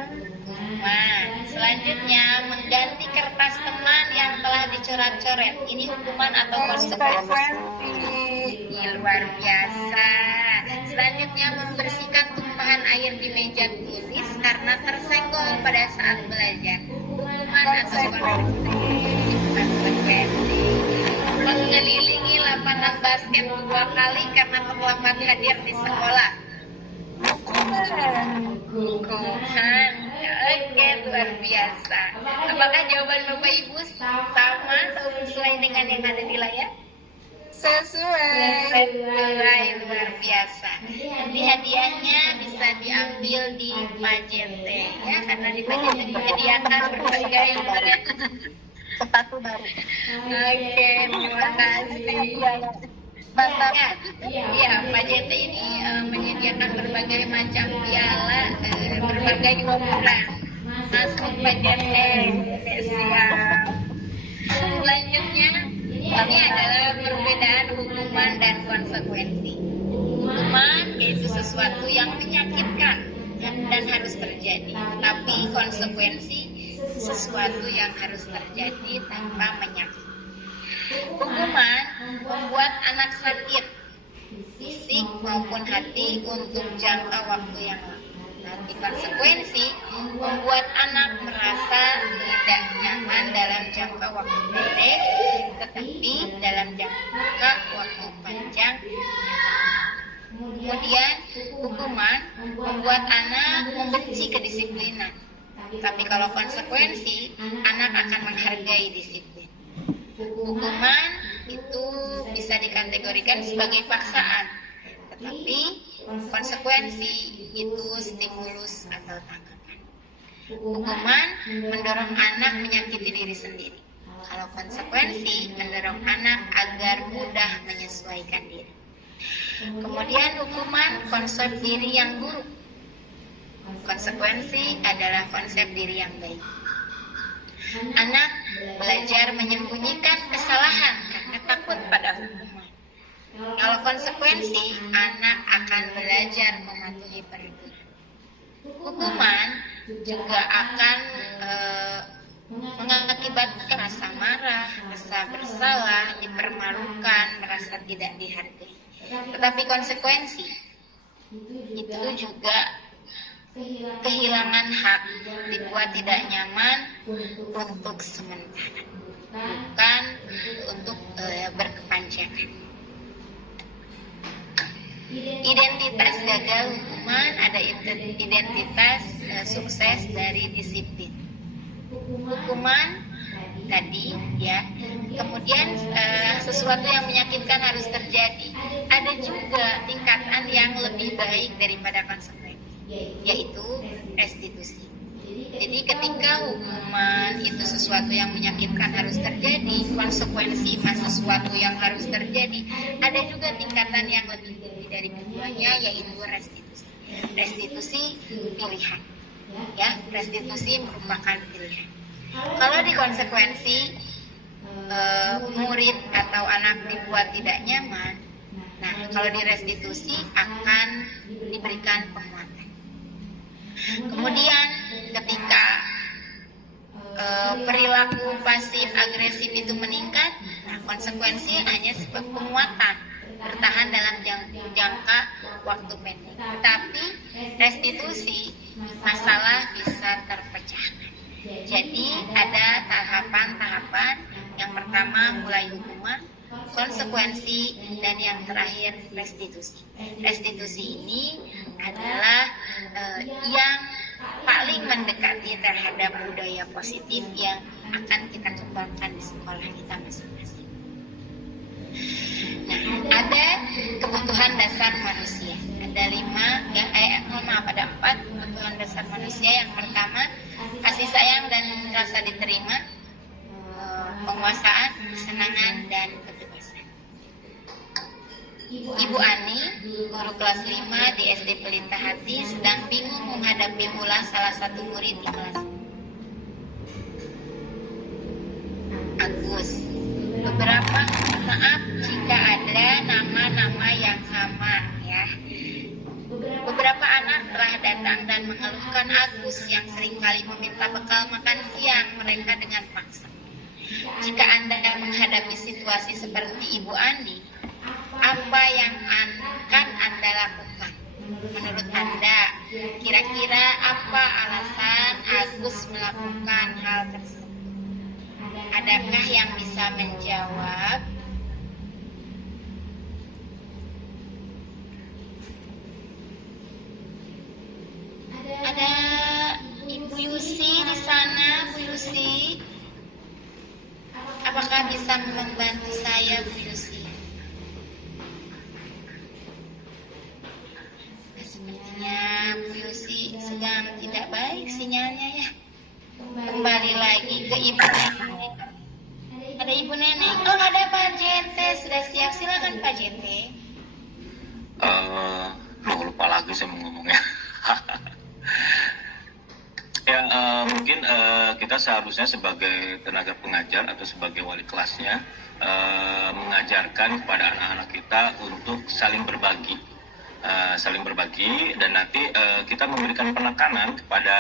Selanjutnya, mengganti kertas teman yang telah dicoret-coret. Ini hukuman atau konsekuensi? Luar biasa. Selanjutnya, membersihkan tumpahan air di meja tulis karena tersenggol pada saat belajar. Hukuman atau konsekuensi? Mengelilingi lapangan basket 2 kali karena terlambat hadir di sekolah. Hukuman. Oke, luar biasa. Apakah jawaban Bapak Ibu sama atau sesuai dengan yang ada di layar? Sesuai, luar biasa. Nanti hadiahnya bisa diambil di Majente ya, karena di Majente dihadiahkan berbagai sepatu baru. Oke, terima kasih. Ya, Majente ini menyediakan berbagai macam piala, berbagai ukuran. Masuk Majente, siap. Selanjutnya, ini adalah perbedaan hukuman dan konsekuensi. Hukuman yaitu sesuatu yang menyakitkan dan harus terjadi, tapi konsekuensi sesuatu yang harus terjadi tanpa menyakiti. Hukuman membuat anak sakit, fisik maupun hati untuk jangka waktu yang lama. Tapi konsekuensi membuat anak merasa tidak nyaman dalam jangka waktu pendek, tetapi dalam jangka waktu panjang. Kemudian hukuman membuat anak membenci kedisiplinan. Tapi kalau konsekuensi, anak akan menghargai disiplin. Hukuman itu bisa dikategorikan sebagai paksaan, tetapi konsekuensi itu stimulus atau tanggapan. Hukuman mendorong anak menyakiti diri sendiri. Kalau konsekuensi mendorong anak agar mudah menyesuaikan diri. Kemudian hukuman konsep diri yang buruk. Konsekuensi adalah konsep diri yang baik. Anak belajar menyembunyikan kesalahan karena takut pada hukuman. Kalau konsekuensi, anak akan belajar mematuhi peraturan. Hukuman juga akan mengakibatkan rasa marah, rasa bersalah, dipermalukan, merasa tidak dihargai. Tetapi konsekuensi itu juga kehilangan hak, dibuat tidak nyaman untuk sementara, bukan untuk berkepanjangan. Identitas gagal hukuman, ada identitas sukses dari disiplin. Hukuman tadi ya, kemudian sesuatu yang menyakitkan harus terjadi. Ada juga tingkatan yang lebih baik daripada konsekuensi, yaitu restitusi. Jadi ketika hukuman itu sesuatu yang menyakitkan harus terjadi, konsekuensi sesuatu yang harus terjadi, ada juga tingkatan yang lebih tinggi dari keduanya, yaitu restitusi. Restitusi pilihan, ya, restitusi merupakan pilihan. Kalau di konsekuensi murid atau anak dibuat tidak nyaman, nah kalau di restitusi akan diberikan penguatan. Kemudian ketika perilaku pasif agresif itu meningkat, nah konsekuensi hanya sebagai penguatan, bertahan dalam jangka waktu pendek. Tetapi restitusi, masalah bisa terpecahkan. Jadi ada tahapan-tahapan. Yang pertama mulai hukuman, konsekuensi, dan yang terakhir restitusi. Restitusi ini adalah yang paling mendekati terhadap budaya positif yang akan kita kembangkan di sekolah kita masing-masing. Nah, ada kebutuhan dasar manusia. Ada 4 kebutuhan dasar manusia. Yang pertama, kasih sayang dan rasa diterima, penguasaan, kesenangan, dan kebebasan. Ibu Ani, guru kelas 5 di SD Pelita Hati, sedang bingung menghadapi ulah salah satu murid di kelas. Agus, maaf jika ada nama-nama yang sama ya. Beberapa anak telah datang dan mengeluhkan Agus yang seringkali meminta bekal makan siang mereka dengan paksa. Jika Anda menghadapi situasi seperti Ibu Andi, apa yang akan Anda lakukan? Menurut Anda, kira-kira apa alasan Agus melakukan hal tersebut? Adakah yang bisa menjawab? Ada Ibu Yusi di sana, Bu Yusi. Apakah bisa membantu saya, Bu Yusi? Sepertinya Bu Yusi sedang tidak baik sinyalnya ya. Kembali lagi ke Ibu Nenek. Ada Ibu Nenek. Oh, ada Pak JT. Sudah siap, silakan Pak JT. Lupa lagi saya mau ngomongnya. Ya, mungkin kita seharusnya sebagai tenaga pengajar atau sebagai wali kelasnya mengajarkan kepada anak-anak kita untuk saling berbagi, dan nanti kita memberikan penekanan kepada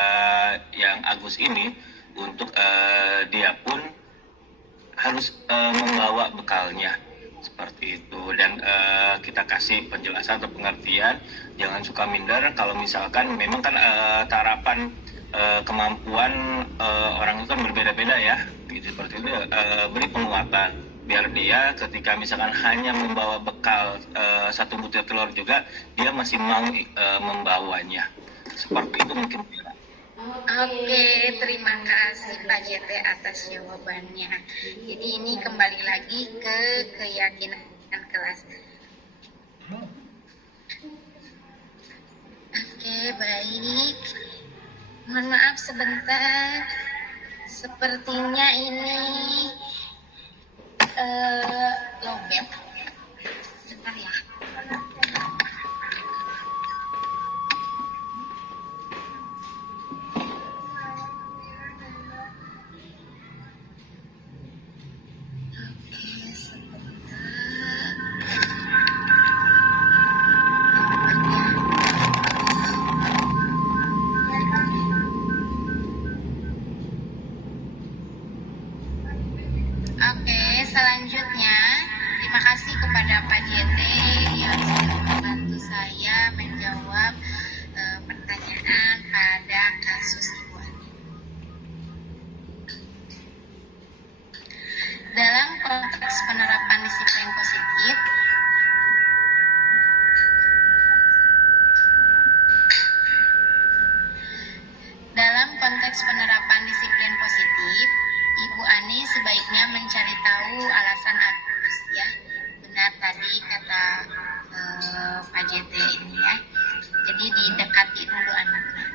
yang Agus ini untuk dia pun harus membawa bekalnya seperti itu, dan kita kasih penjelasan atau pengertian, jangan suka minder kalau misalkan memang kan tarapan kemampuan orang itu kan berbeda-beda ya, gitu, seperti itu. Beri penguatan biar dia ketika misalkan hanya membawa bekal 1 butir telur juga dia masih mau membawanya, seperti itu mungkin. Oke, terima kasih Pak JT atas jawabannya. Jadi ini kembali lagi ke keyakinan kelas. Oke, baik. Mohon maaf sebentar. Sepertinya ini lobet. Bentar ya. Pak JT yang membantu saya menjawab pertanyaan pada kasus Ibu Ani. Dalam konteks penerapan disiplin positif, Ibu Ani sebaiknya mencari tahu alasan Agus ya. Benar tadi kata Pak JT ini ya. Jadi didekati dulu anaknya.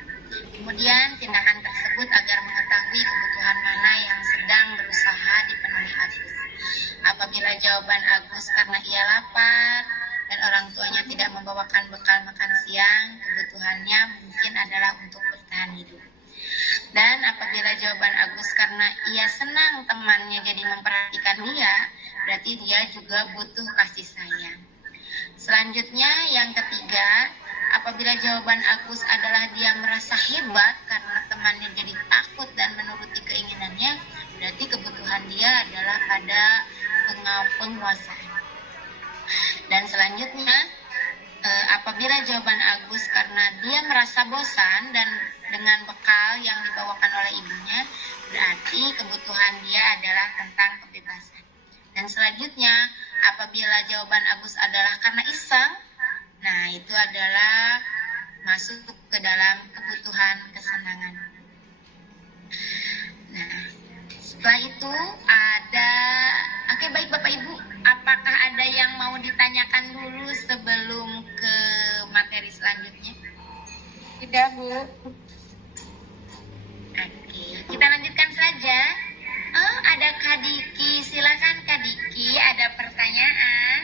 Kemudian tindakan tersebut agar mengetahui kebutuhan mana yang sedang berusaha dipenuhi Agus. Apabila jawaban Agus karena ia lapar dan orang tuanya tidak membawakan bekal makan siang, kebutuhannya mungkin adalah untuk bertahan hidup. Dan apabila jawaban Agus karena ia senang temannya jadi memperhatikan dia, berarti dia juga butuh kasih sayang. Selanjutnya yang ketiga, apabila jawaban Agus adalah dia merasa hebat karena temannya jadi takut dan menuruti keinginannya, berarti kebutuhan dia adalah pada penguasaan. Dan selanjutnya, apabila jawaban Agus karena dia merasa bosan dan dengan bekal yang dibawakan oleh ibunya, berarti kebutuhan dia adalah tentang kebebasan. Dan selanjutnya, apabila jawaban Agus adalah karena iseng, nah itu adalah masuk ke dalam kebutuhan kesenangan. Nah, setelah itu ada, oke baik Bapak Ibu, apakah ada yang mau ditanyakan dulu sebelum ke materi selanjutnya? Tidak, Bu. Oke, kita lanjutkan saja. Oh, ada Kak Diki. Silakan Kak Diki, ada pertanyaan.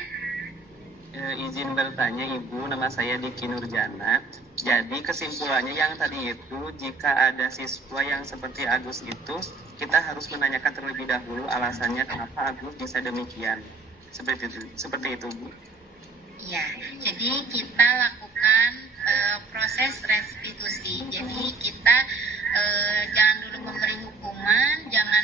Izin bertanya Ibu, nama saya Diki Nurjana. Jadi kesimpulannya yang tadi itu, jika ada siswa yang seperti Agus itu, kita harus menanyakan terlebih dahulu alasannya kenapa Agus bisa demikian. Seperti itu Bu. Ya, jadi kita lakukan proses restitusi. Jadi kita jangan dulu memberi hukuman, jangan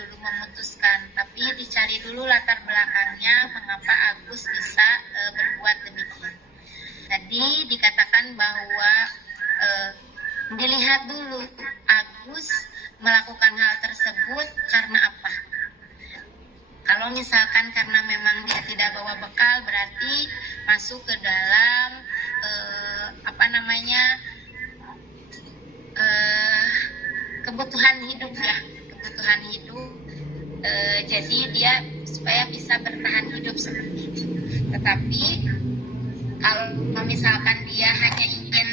dulu memutuskan, tapi dicari dulu latar belakangnya mengapa Agus bisa berbuat demikian. Tadi dikatakan bahwa dilihat dulu Agus melakukan hal tersebut karena apa. Kalau misalkan karena memang dia tidak bawa bekal, berarti masuk ke dalam kebutuhan hidup ya, kebutuhan hidup. Jadi dia supaya bisa bertahan hidup seperti itu. Tetapi kalau misalkan dia hanya ingin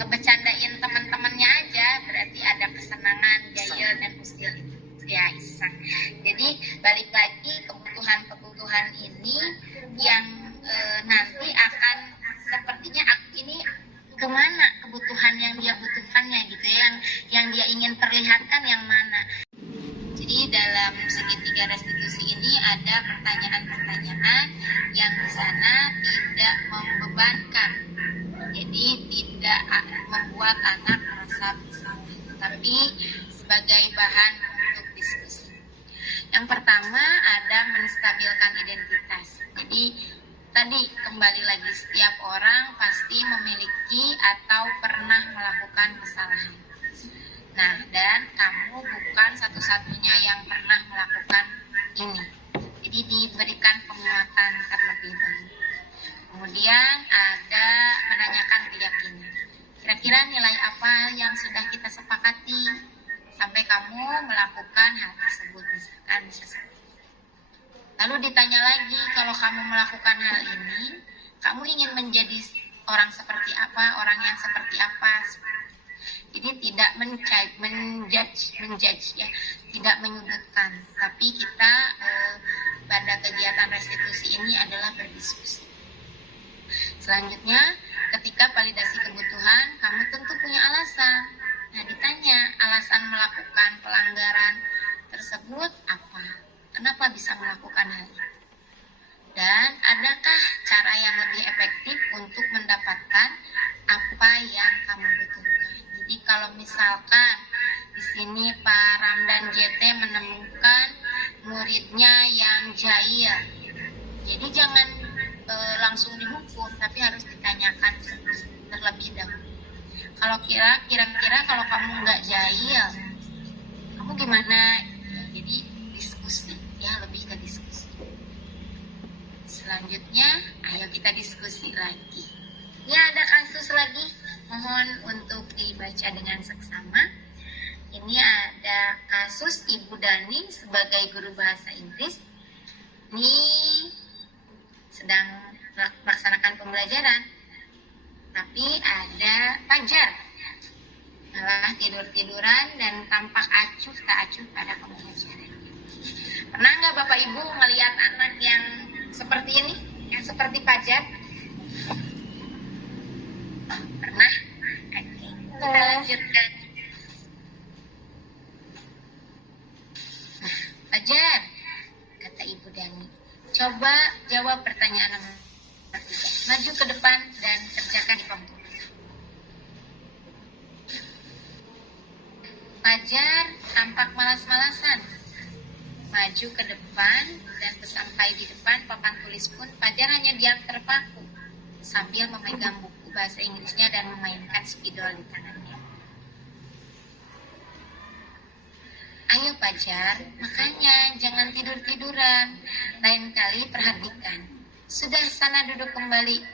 ngebecandain teman-temannya aja, berarti ada kesenangan, jahil dan usil ya iseng. Jadi balik lagi kebutuhan ini yang nanti akan sepertinya ini kemana kebutuhan yang dia butuhkannya gitu ya, yang dia ingin perlihatkan yang mana. Jadi dalam segitiga restitusi ini ada pertanyaan-pertanyaan yang di sana tidak membebankan, jadi tidak membuat anak merasa bersalah, tapi sebagai bahan untuk diskusi. Yang pertama ada menstabilkan identitas. Jadi tadi kembali lagi, setiap orang pasti memiliki atau pernah melakukan kesalahan. Nah, dan kamu bukan satu-satunya yang pernah melakukan ini. Jadi diberikan penguatan terlebih dahulu. Kemudian ada menanyakan keyakinan. Kira-kira nilai apa yang sudah kita sepakati sampai kamu melakukan hal tersebut, misalkan bisa seperti itu. Lalu ditanya lagi, kalau kamu melakukan hal ini, kamu ingin menjadi orang seperti apa, orang yang seperti apa. Jadi tidak menjudge ya, tidak menyudutkan, tapi kita pada kegiatan restitusi ini adalah berdiskusi. Selanjutnya, ketika validasi kebutuhan, kamu tentu punya alasan. Nah, ditanya alasan melakukan pelanggaran tersebut apa? Kenapa bisa melakukan hal itu? Dan adakah cara yang lebih efektif untuk mendapatkan apa yang kamu butuhkan? Jadi kalau misalkan di sini Pak Ramdan JT menemukan muridnya yang jahil, Jadi jangan langsung dihukum, tapi harus ditanyakan terlebih dahulu. Kalau kira-kira kalau kamu nggak jahil, kamu gimana? Ya, jadi diskusi, ya lebih ke diskusi. Selanjutnya, ayo kita diskusi lagi. Ya, ada kasus lagi, mohon untuk dibaca dengan seksama. Ini ada kasus Ibu Dani sebagai guru bahasa Inggris. Ini sedang melaksanakan pembelajaran, tapi ada Fajar malah tidur-tiduran dan tampak acuh tak acuh pada pembelajaran. Pernah nggak Bapak Ibu melihat anak yang seperti ini, yang seperti Fajar? Pernah? Oke, kita lanjutkan. Nah, Fajar, kata Ibu Dani, coba jawab pertanyaan nomor 3. Maju ke depan dan kerjakan di kolom tulis. Fajar tampak malas-malasan. Maju ke depan dan sampai di depan papan tulis pun Fajar hanya diam terpaku sambil memegang buku bahasa Inggrisnya dan memainkan spidol di tangannya. Ayo Fajar, makanya jangan tidur-tiduran. Lain kali perhatikan. Sudah, sana duduk kembali.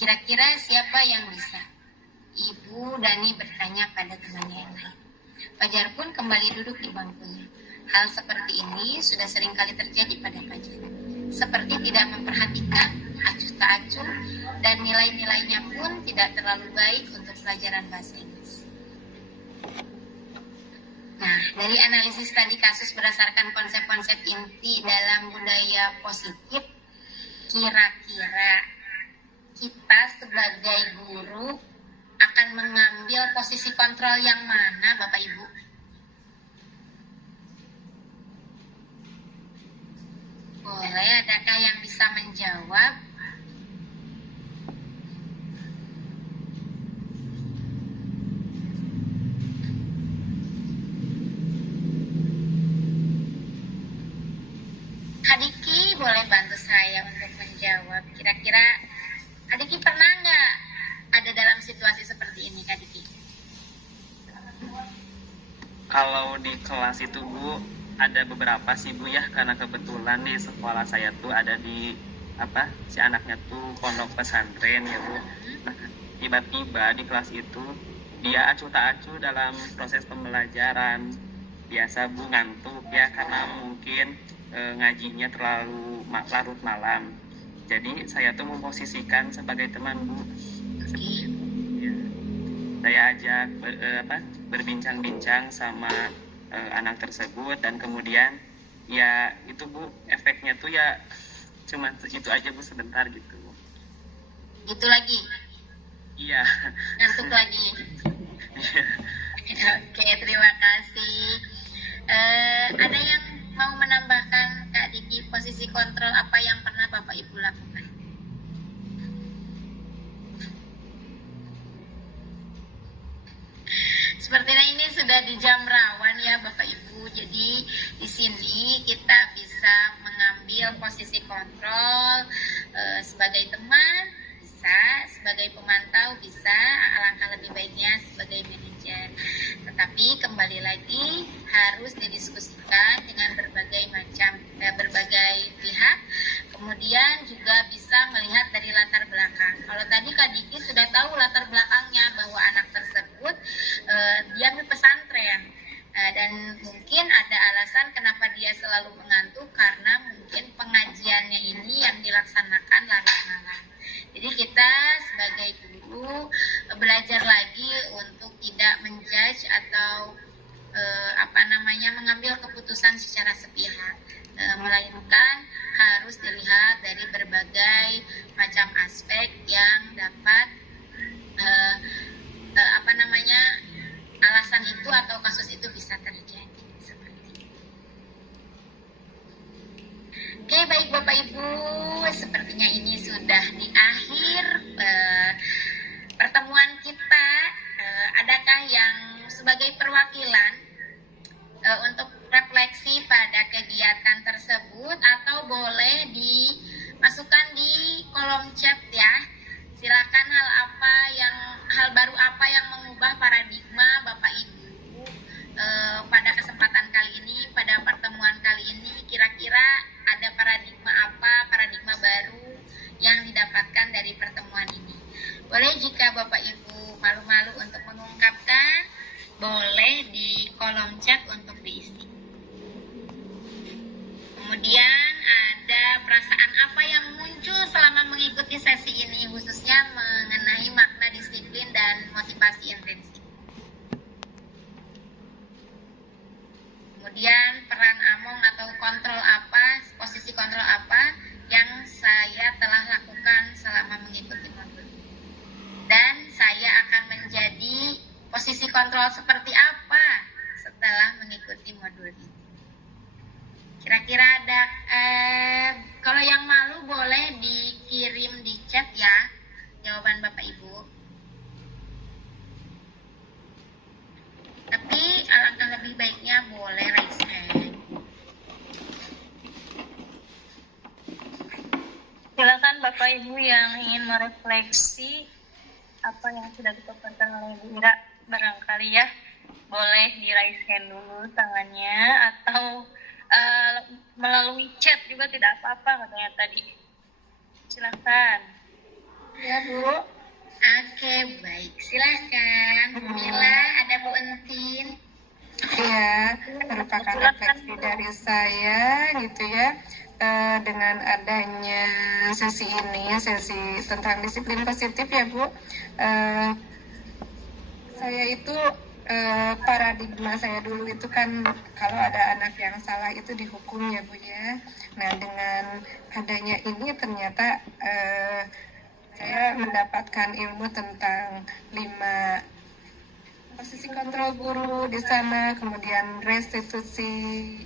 Kira-kira siapa yang bisa? Ibu Dani bertanya pada temannya yang lain. Fajar pun kembali duduk di bangkunya. Hal seperti ini sudah sering kali terjadi pada Fajar. Seperti tidak memperhatikan, acuh tak acuh, dan nilai-nilainya pun tidak terlalu baik untuk pelajaran bahasa Inggris. Nah, dari analisis tadi kasus berdasarkan konsep-konsep inti dalam budaya positif, kira-kira kita sebagai guru akan mengambil posisi kontrol yang mana, Bapak Ibu? Boleh, adakah yang bisa menjawab? Kak Diki boleh bantu saya untuk menjawab. Kira-kira Kak Diki pernah nggak ada dalam situasi seperti ini, Kak Diki? Kalau di kelas itu Bu, ada beberapa sih Bu ya, karena kebetulan di sekolah saya tuh ada di si anaknya tuh pondok pesantren ya Bu. Nah, tiba-tiba di kelas itu dia acuh tak acuh dalam proses pembelajaran. Biasa Bu ngantuk ya, karena mungkin ngajinya terlalu larut malam. Jadi saya tuh memposisikan sebagai teman Bu. Ya, saya ajak berbincang-bincang sama anak tersebut, dan kemudian ya itu Bu, efeknya tuh ya cuma itu aja Bu, sebentar gitu. Gitu lagi? Iya. Ngantuk lagi? Oke, terima kasih. Ada yang mau menambahkan, Kak Diki, posisi kontrol apa yang pernah Bapak Ibu lakukan? Sepertinya ini sudah di jam rawan ya Bapak Ibu. Jadi di sini kita bisa mengambil posisi kontrol sebagai teman, bisa, sebagai pemantau bisa, alangkah lebih baiknya sebagai manajer. Tetapi kembali lagi harus didiskusikan dengan berbagai pihak. Kemudian juga bisa melihat dari latar belakang. Kalau tadi Kak Diki sudah tahu latar belakangnya bahwa anak tersebut dia di pesantren, dan mungkin ada alasan kenapa dia selalu mengantuk, karena mungkin pengajiannya ini yang dilaksanakan larut malam. Jadi kita sebagai guru belajar lagi untuk tidak menjudge atau mengambil keputusan secara sepihak, melainkan harus dilihat dari berbagai macam aspek yang dapat alasan itu atau kasus itu bisa terjadi. Seperti itu. Oke, baik Bapak Ibu, sepertinya ini sudah di akhir pertemuan kita. Adakah yang sebagai perwakilan untuk refleksi pada kegiatan tersebut, atau boleh kolom chat ya. Silakan hal baru apa yang mengubah paradigma Bapak Ibu pada kesempatan kali ini, pada pertemuan kali ini. Kira-kira ada paradigma baru yang didapatkan dari pertemuan ini. Boleh jika Bapak Ibu malu-malu untuk mengungkapkan, boleh di kolom chat untuk diisi. Kemudian ada perasaan apa yang muncul selama mengikuti sesi ini, khususnya mengenai makna disiplin dan motivasi intensif. Kemudian peran Among atau posisi kontrol apa yang saya telah lakukan selama mengikuti modul. Dan saya akan menjadi posisi kontrol seperti apa setelah mengikuti modul ini. Kira-kira ada, kalau yang malu boleh dikirim di chat ya, jawaban Bapak Ibu. Tapi alangkah lebih baiknya boleh raise hand. Silakan Bapak Ibu yang ingin merefleksi apa yang sudah dipaparkan oleh Bu Ira, barangkali ya, boleh di raise hand dulu tangannya, atau melalui chat juga tidak apa-apa katanya tadi. Silakan. Ya Bu. Oke, baik. Silakan. Bu Mila, ada Bu Entin. Ya, merupakan refleksi dari saya gitu ya, dengan adanya sesi ini, sesi tentang disiplin positif ya Bu. Saya itu paradigma saya dulu itu kan kalau ada anak yang salah itu dihukum ya Bu ya. Nah dengan adanya ini ternyata saya mendapatkan ilmu tentang 5 posisi kontrol guru di sana, kemudian restitusi,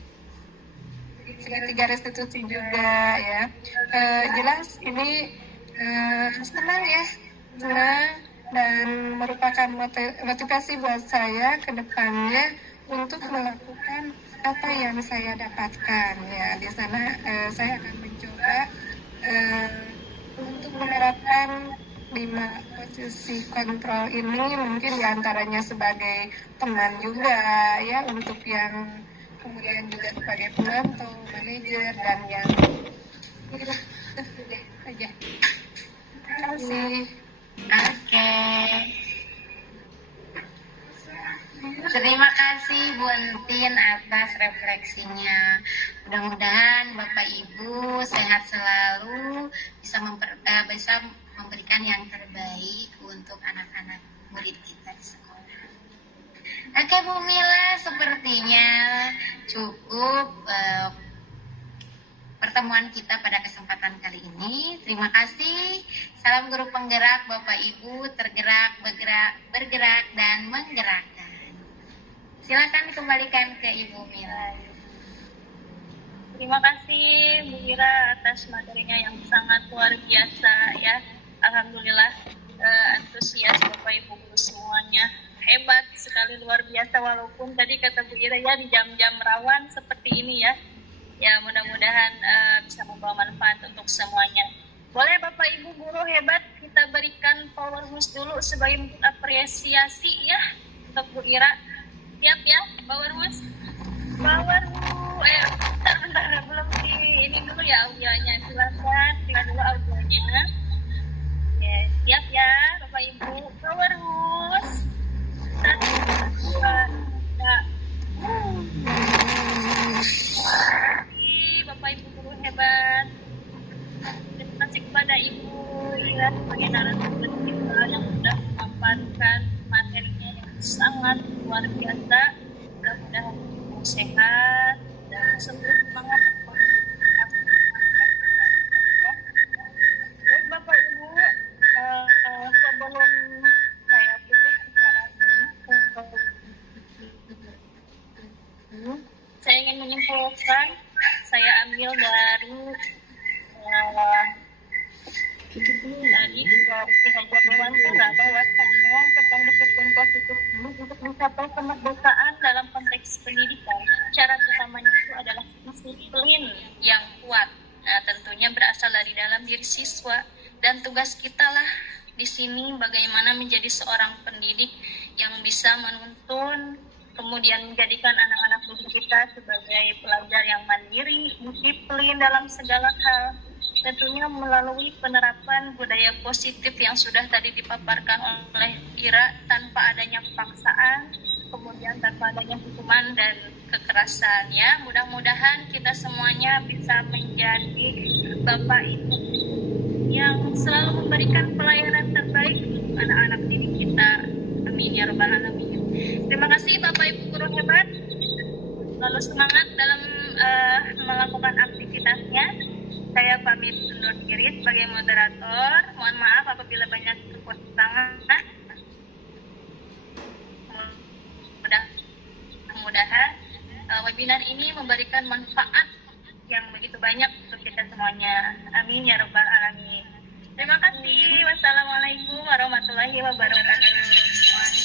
segitiga restitusi juga ya. Jelas ini senang ya, senang dan merupakan motivasi buat saya ke depannya untuk melakukan apa yang saya dapatkan ya. Di sana saya akan mencoba untuk menerapkan 5 posisi kontrol ini, mungkin diantaranya sebagai teman juga ya, untuk yang kemudian juga sebagai penonton, manajer, dan yang itu deh aja. Terima kasih. Oke. Terima kasih Bu Entin atas refleksinya. Mudah-mudahan Bapak Ibu sehat selalu, bisa memberikan yang terbaik untuk anak-anak murid kita di sekolah. Oke Bu Mila, sepertinya cukup pertemuan kita pada kesempatan kali ini. Terima kasih. Salam guru penggerak, Bapak Ibu tergerak, bergerak, dan menggerakkan. Silakan dikembalikan ke Ibu Mila. Terima kasih Bu Ira atas materinya yang sangat luar biasa ya. Alhamdulillah antusias Bapak Ibu guru semuanya. Hebat sekali, luar biasa, walaupun tadi kata Bu Ira ya di jam-jam rawan seperti ini ya. Ya mudah-mudahan bisa membawa manfaat untuk semuanya. Boleh Bapak Ibu guru hebat kita berikan power boost dulu sebagai apresiasi ya untuk Bu Ira. Siap ya, power boost. Power boost. Bentar, belum ini dulu ya audionya. Silakan, tinggal dulu audionya. Oke, siap ya Bapak Ibu. Power boost. 1, 2, 3. Bapak Ibu guru hebat. Terima kasih kepada Ibu Ira sebagai narasumber kita yang sudah memaparkan materinya yang sangat luar biasa. Mudah-mudahan ibu sehat dan selalu semangat. Baik Bapak Ibu, sebelum saya tutup acara ini, saya ingin menyimpulkan, saya ambil dari tadi dari Hajar Dewantara bahwa semua tentang disiplin positif ini untuk mencapai kemerdekaan dalam konteks pendidikan, syarat utamanya itu adalah disiplin yang kuat. Nah, tentunya berasal dari dalam diri siswa Dan tugas kita lah di sini bagaimana menjadi seorang pendidik yang bisa menuntun, kemudian menjadikan anak-anak didik kita sebagai pelajar yang mandiri, disiplin dalam segala hal. Tentunya melalui penerapan budaya positif yang sudah tadi dipaparkan oleh Ira, tanpa adanya paksaan, kemudian tanpa adanya hukuman dan kekerasan. Ya, mudah-mudahan kita semuanya bisa menjadi bapak ibu yang selalu memberikan pelayanan terbaik untuk anak-anak didik kita. Amin ya rabbal alamin. Terima kasih Bapak Ibu guru hebat. Selalu semangat dalam melakukan aktivitasnya. Saya pamit undur diri sebagai moderator. Mohon maaf apabila banyak kekurangan. Mudah-mudahan webinar ini memberikan manfaat yang begitu banyak untuk kita semuanya. Amin ya rabbal alamin. Terima kasih. Wassalamualaikum warahmatullahi wabarakatuh.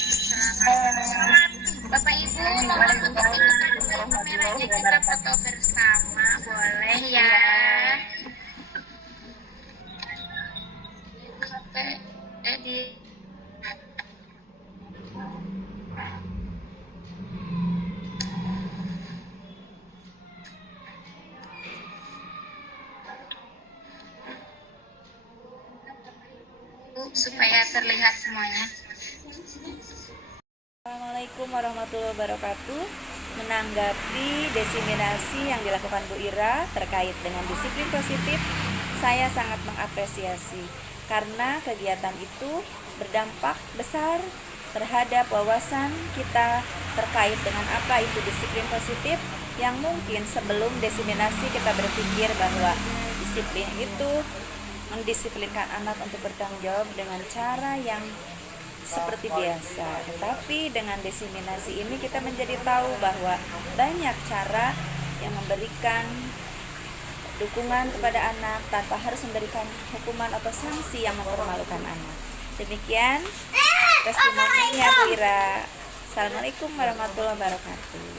Selamat. Bapak Ibu, mohon untuk silakan dulu kameranya kita foto bersama, boleh ya? Edit. Supaya terlihat semuanya. Assalamualaikum warahmatullahi wabarakatuh. Menanggapi diseminasi yang dilakukan Bu Ira terkait dengan disiplin positif, saya sangat mengapresiasi karena kegiatan itu berdampak besar terhadap wawasan kita terkait dengan apa itu disiplin positif, yang mungkin sebelum diseminasi kita berpikir bahwa disiplin itu mendisiplinkan anak untuk bertanggung jawab dengan cara yang seperti biasa. Tetapi dengan diseminasi ini kita menjadi tahu bahwa banyak cara yang memberikan dukungan kepada anak tanpa harus memberikan hukuman atau sanksi yang mempermalukan anak. Demikian testimoninya Bu Ira. Assalamualaikum warahmatullahi wabarakatuh.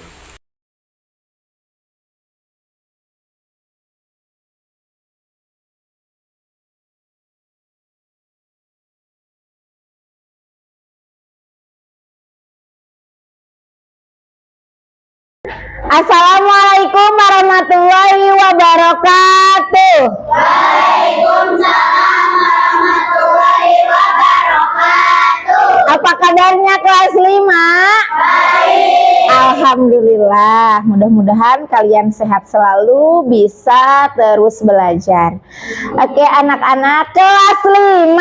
Assalamualaikum warahmatullahi wabarakatuh. Waalaikumsalam warahmatullahi wabarakatuh. Apa kabarnya kelas 5? Baik. Alhamdulillah. Mudah-mudahan kalian sehat selalu, bisa terus belajar. Oke anak-anak kelas 5.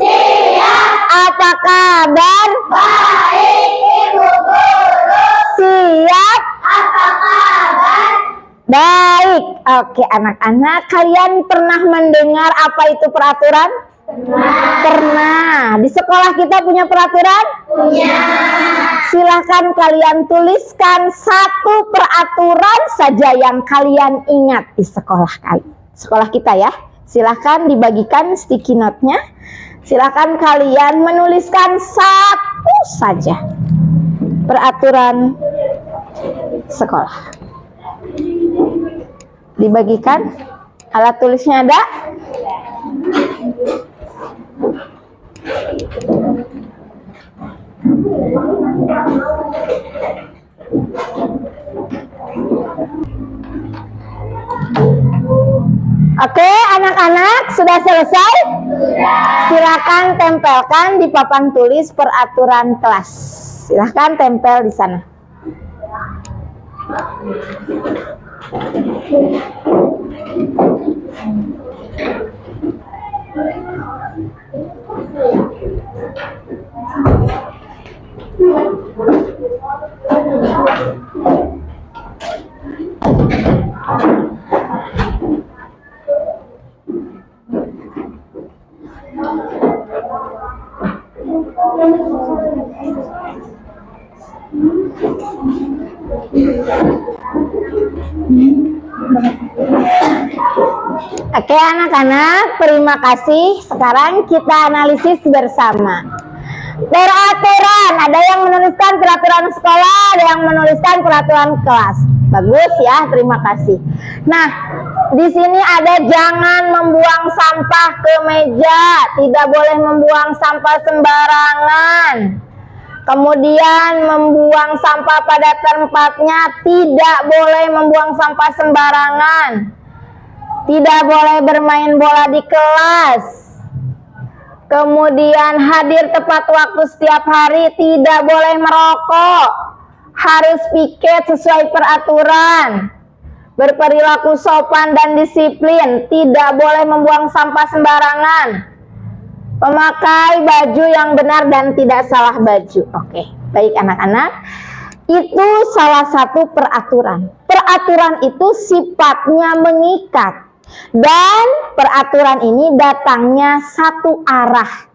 Siap. Apa kabar? Baik Ibu Guru. Siap. Apa kabar? Baik. Oke anak-anak, kalian pernah mendengar apa itu peraturan? Pernah. Di sekolah kita punya peraturan? Punya. Silahkan kalian tuliskan satu peraturan saja yang kalian ingat di sekolah kita ya. Silahkan dibagikan sticky note-nya. Silahkan kalian menuliskan satu saja peraturan sekolah. Dibagikan, alat tulisnya ada? Oke, anak-anak sudah selesai? Sudah. Silakan tempelkan di papan tulis peraturan kelas. Silakan tempel di sana. Oke anak-anak, terima kasih. Sekarang kita analisis bersama. Peraturan, ada yang menuliskan peraturan sekolah, ada yang menuliskan peraturan kelas. Bagus ya, terima kasih. Nah, di sini ada jangan membuang sampah ke meja, tidak boleh membuang sampah sembarangan. Kemudian membuang sampah pada tempatnya, tidak boleh membuang sampah sembarangan. Tidak boleh bermain bola di kelas. Kemudian hadir tepat waktu setiap hari, tidak boleh merokok. Harus piket sesuai peraturan. Berperilaku sopan dan disiplin, tidak boleh membuang sampah sembarangan. Memakai baju yang benar dan tidak salah baju. Oke, baik anak-anak. Itu salah satu peraturan. Peraturan itu sifatnya mengikat. Dan peraturan ini datangnya satu arah.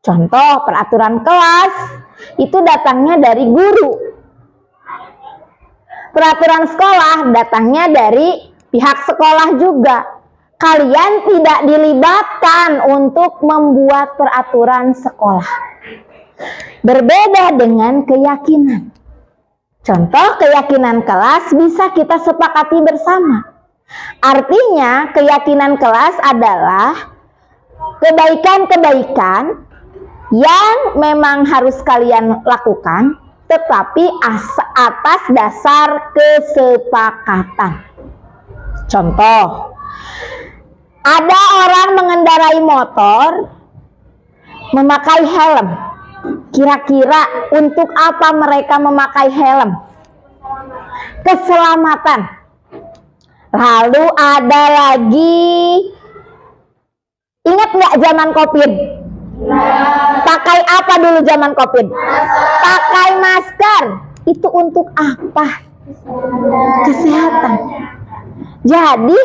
Contoh peraturan kelas itu datangnya dari guru. Peraturan sekolah datangnya dari pihak sekolah juga. Kalian tidak dilibatkan untuk membuat peraturan sekolah. Berbeda dengan keyakinan. Contoh keyakinan kelas bisa kita sepakati bersama. Artinya keyakinan kelas adalah kebaikan-kebaikan yang memang harus kalian lakukan, tetapi atas dasar kesepakatan. Contoh, ada orang mengendarai motor memakai helm. Kira-kira untuk apa mereka memakai helm? Keselamatan. Lalu ada lagi, ingat nggak zaman COVID? Pakai apa dulu zaman COVID? Pakai masker. Itu untuk apa? Kesehatan. Jadi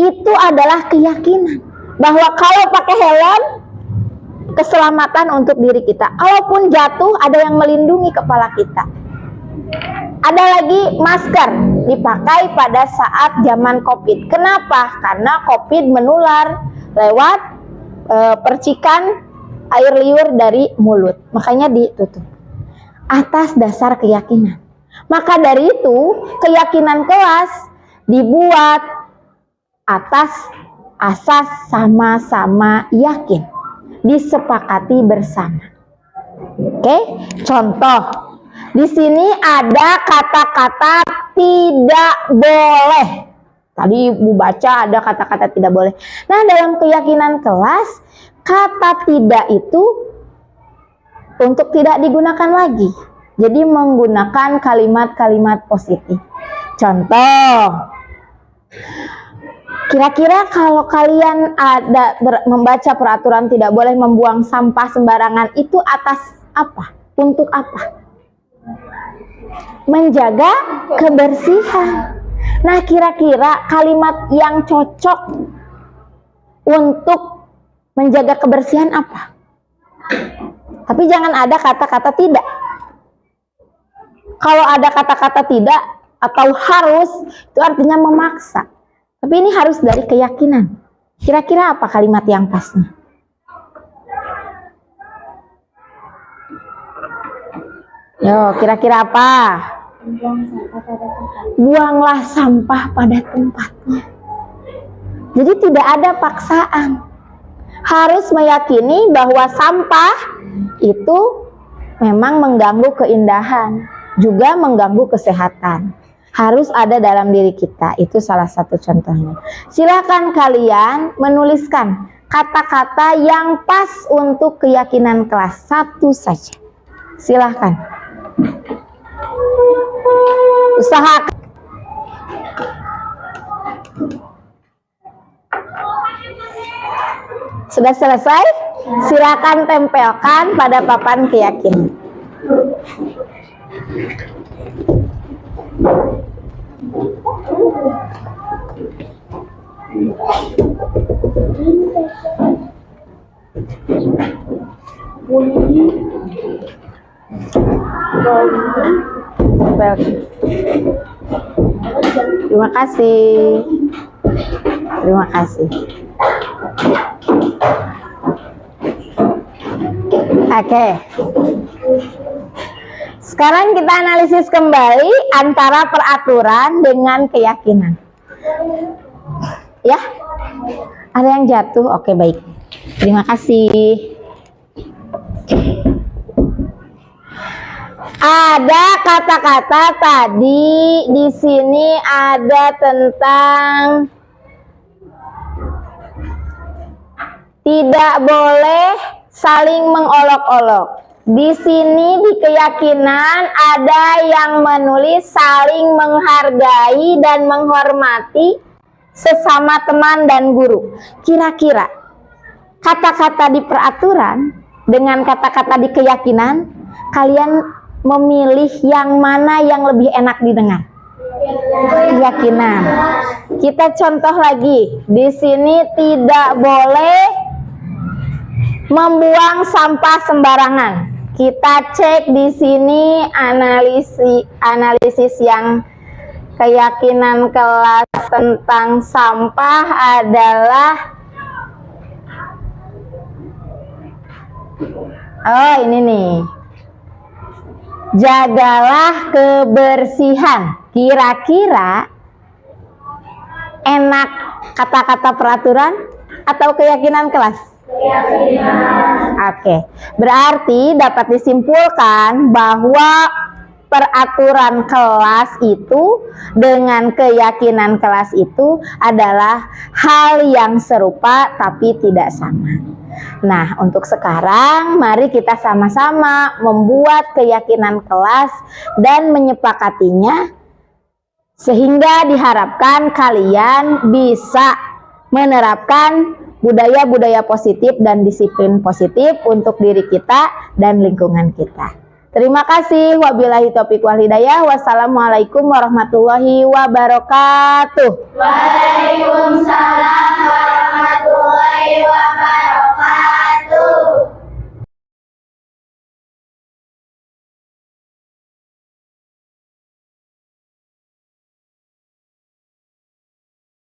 itu adalah keyakinan bahwa kalau pakai helm, keselamatan untuk diri kita. Kalaupun jatuh, ada yang melindungi kepala kita. Ada lagi masker dipakai pada saat zaman COVID. Kenapa? Karena COVID menular lewat percikan air liur dari mulut. Makanya ditutup. Atas dasar keyakinan. Maka dari itu, keyakinan kelas dibuat atas asas sama-sama yakin. Disepakati bersama. Oke, contoh. Di sini ada kata-kata tidak boleh. Tadi Ibu baca ada kata-kata tidak boleh. Nah, dalam keyakinan kelas, kata tidak itu untuk tidak digunakan lagi. Jadi menggunakan kalimat-kalimat positif. Contoh, kira-kira kalau kalian ada membaca peraturan tidak boleh membuang sampah sembarangan, itu atas apa? Untuk apa? Menjaga kebersihan. Nah, kira-kira kalimat yang cocok untuk menjaga kebersihan apa? Tapi jangan ada kata-kata tidak. Kalau ada kata-kata tidak atau harus, itu artinya memaksa. Tapi ini harus dari keyakinan. Kira-kira apa kalimat yang pasnya? Yo, kira-kira apa? Buanglah sampah pada tempatnya. Jadi tidak ada paksaan. Harus meyakini bahwa sampah itu memang mengganggu keindahan, juga mengganggu kesehatan. Harus ada dalam diri kita. Itu salah satu contohnya. Silakan kalian menuliskan kata-kata yang pas untuk keyakinan kelas. Satu saja. Silakan. Usahakan. Sudah selesai? Silakan tempelkan pada papan keyakinan. Terima kasih. Terima kasih. Oke. Sekarang kita analisis kembali antara peraturan dengan keyakinan. Ya? Ada yang jatuh? Oke, baik. Terima kasih. Ada kata-kata tadi di sini ada tentang tidak boleh saling mengolok-olok. Di sini di keyakinan ada yang menulis saling menghargai dan menghormati sesama teman dan guru. Kira-kira kata-kata di peraturan dengan kata-kata di keyakinan, kalian memilih yang mana yang lebih enak didengar? Keyakinan. Kita contoh lagi. Di sini tidak boleh membuang sampah sembarangan. Kita cek di sini analisis yang keyakinan kelas tentang sampah adalah ini nih. Jagalah kebersihan. Kira-kira enak kata-kata peraturan atau keyakinan kelas? Keyakinan. Oke. Berarti dapat disimpulkan bahwa peraturan kelas itu dengan keyakinan kelas itu adalah hal yang serupa tapi tidak sama. Nah, untuk sekarang mari kita sama-sama membuat keyakinan kelas dan menyepakatinya sehingga diharapkan kalian bisa menerapkan budaya-budaya positif dan disiplin positif untuk diri kita dan lingkungan kita. Terima kasih. Wabillahi taufiq wal hidayah. Wassalamualaikum warahmatullahi wabarakatuh. Waalaikumsalam.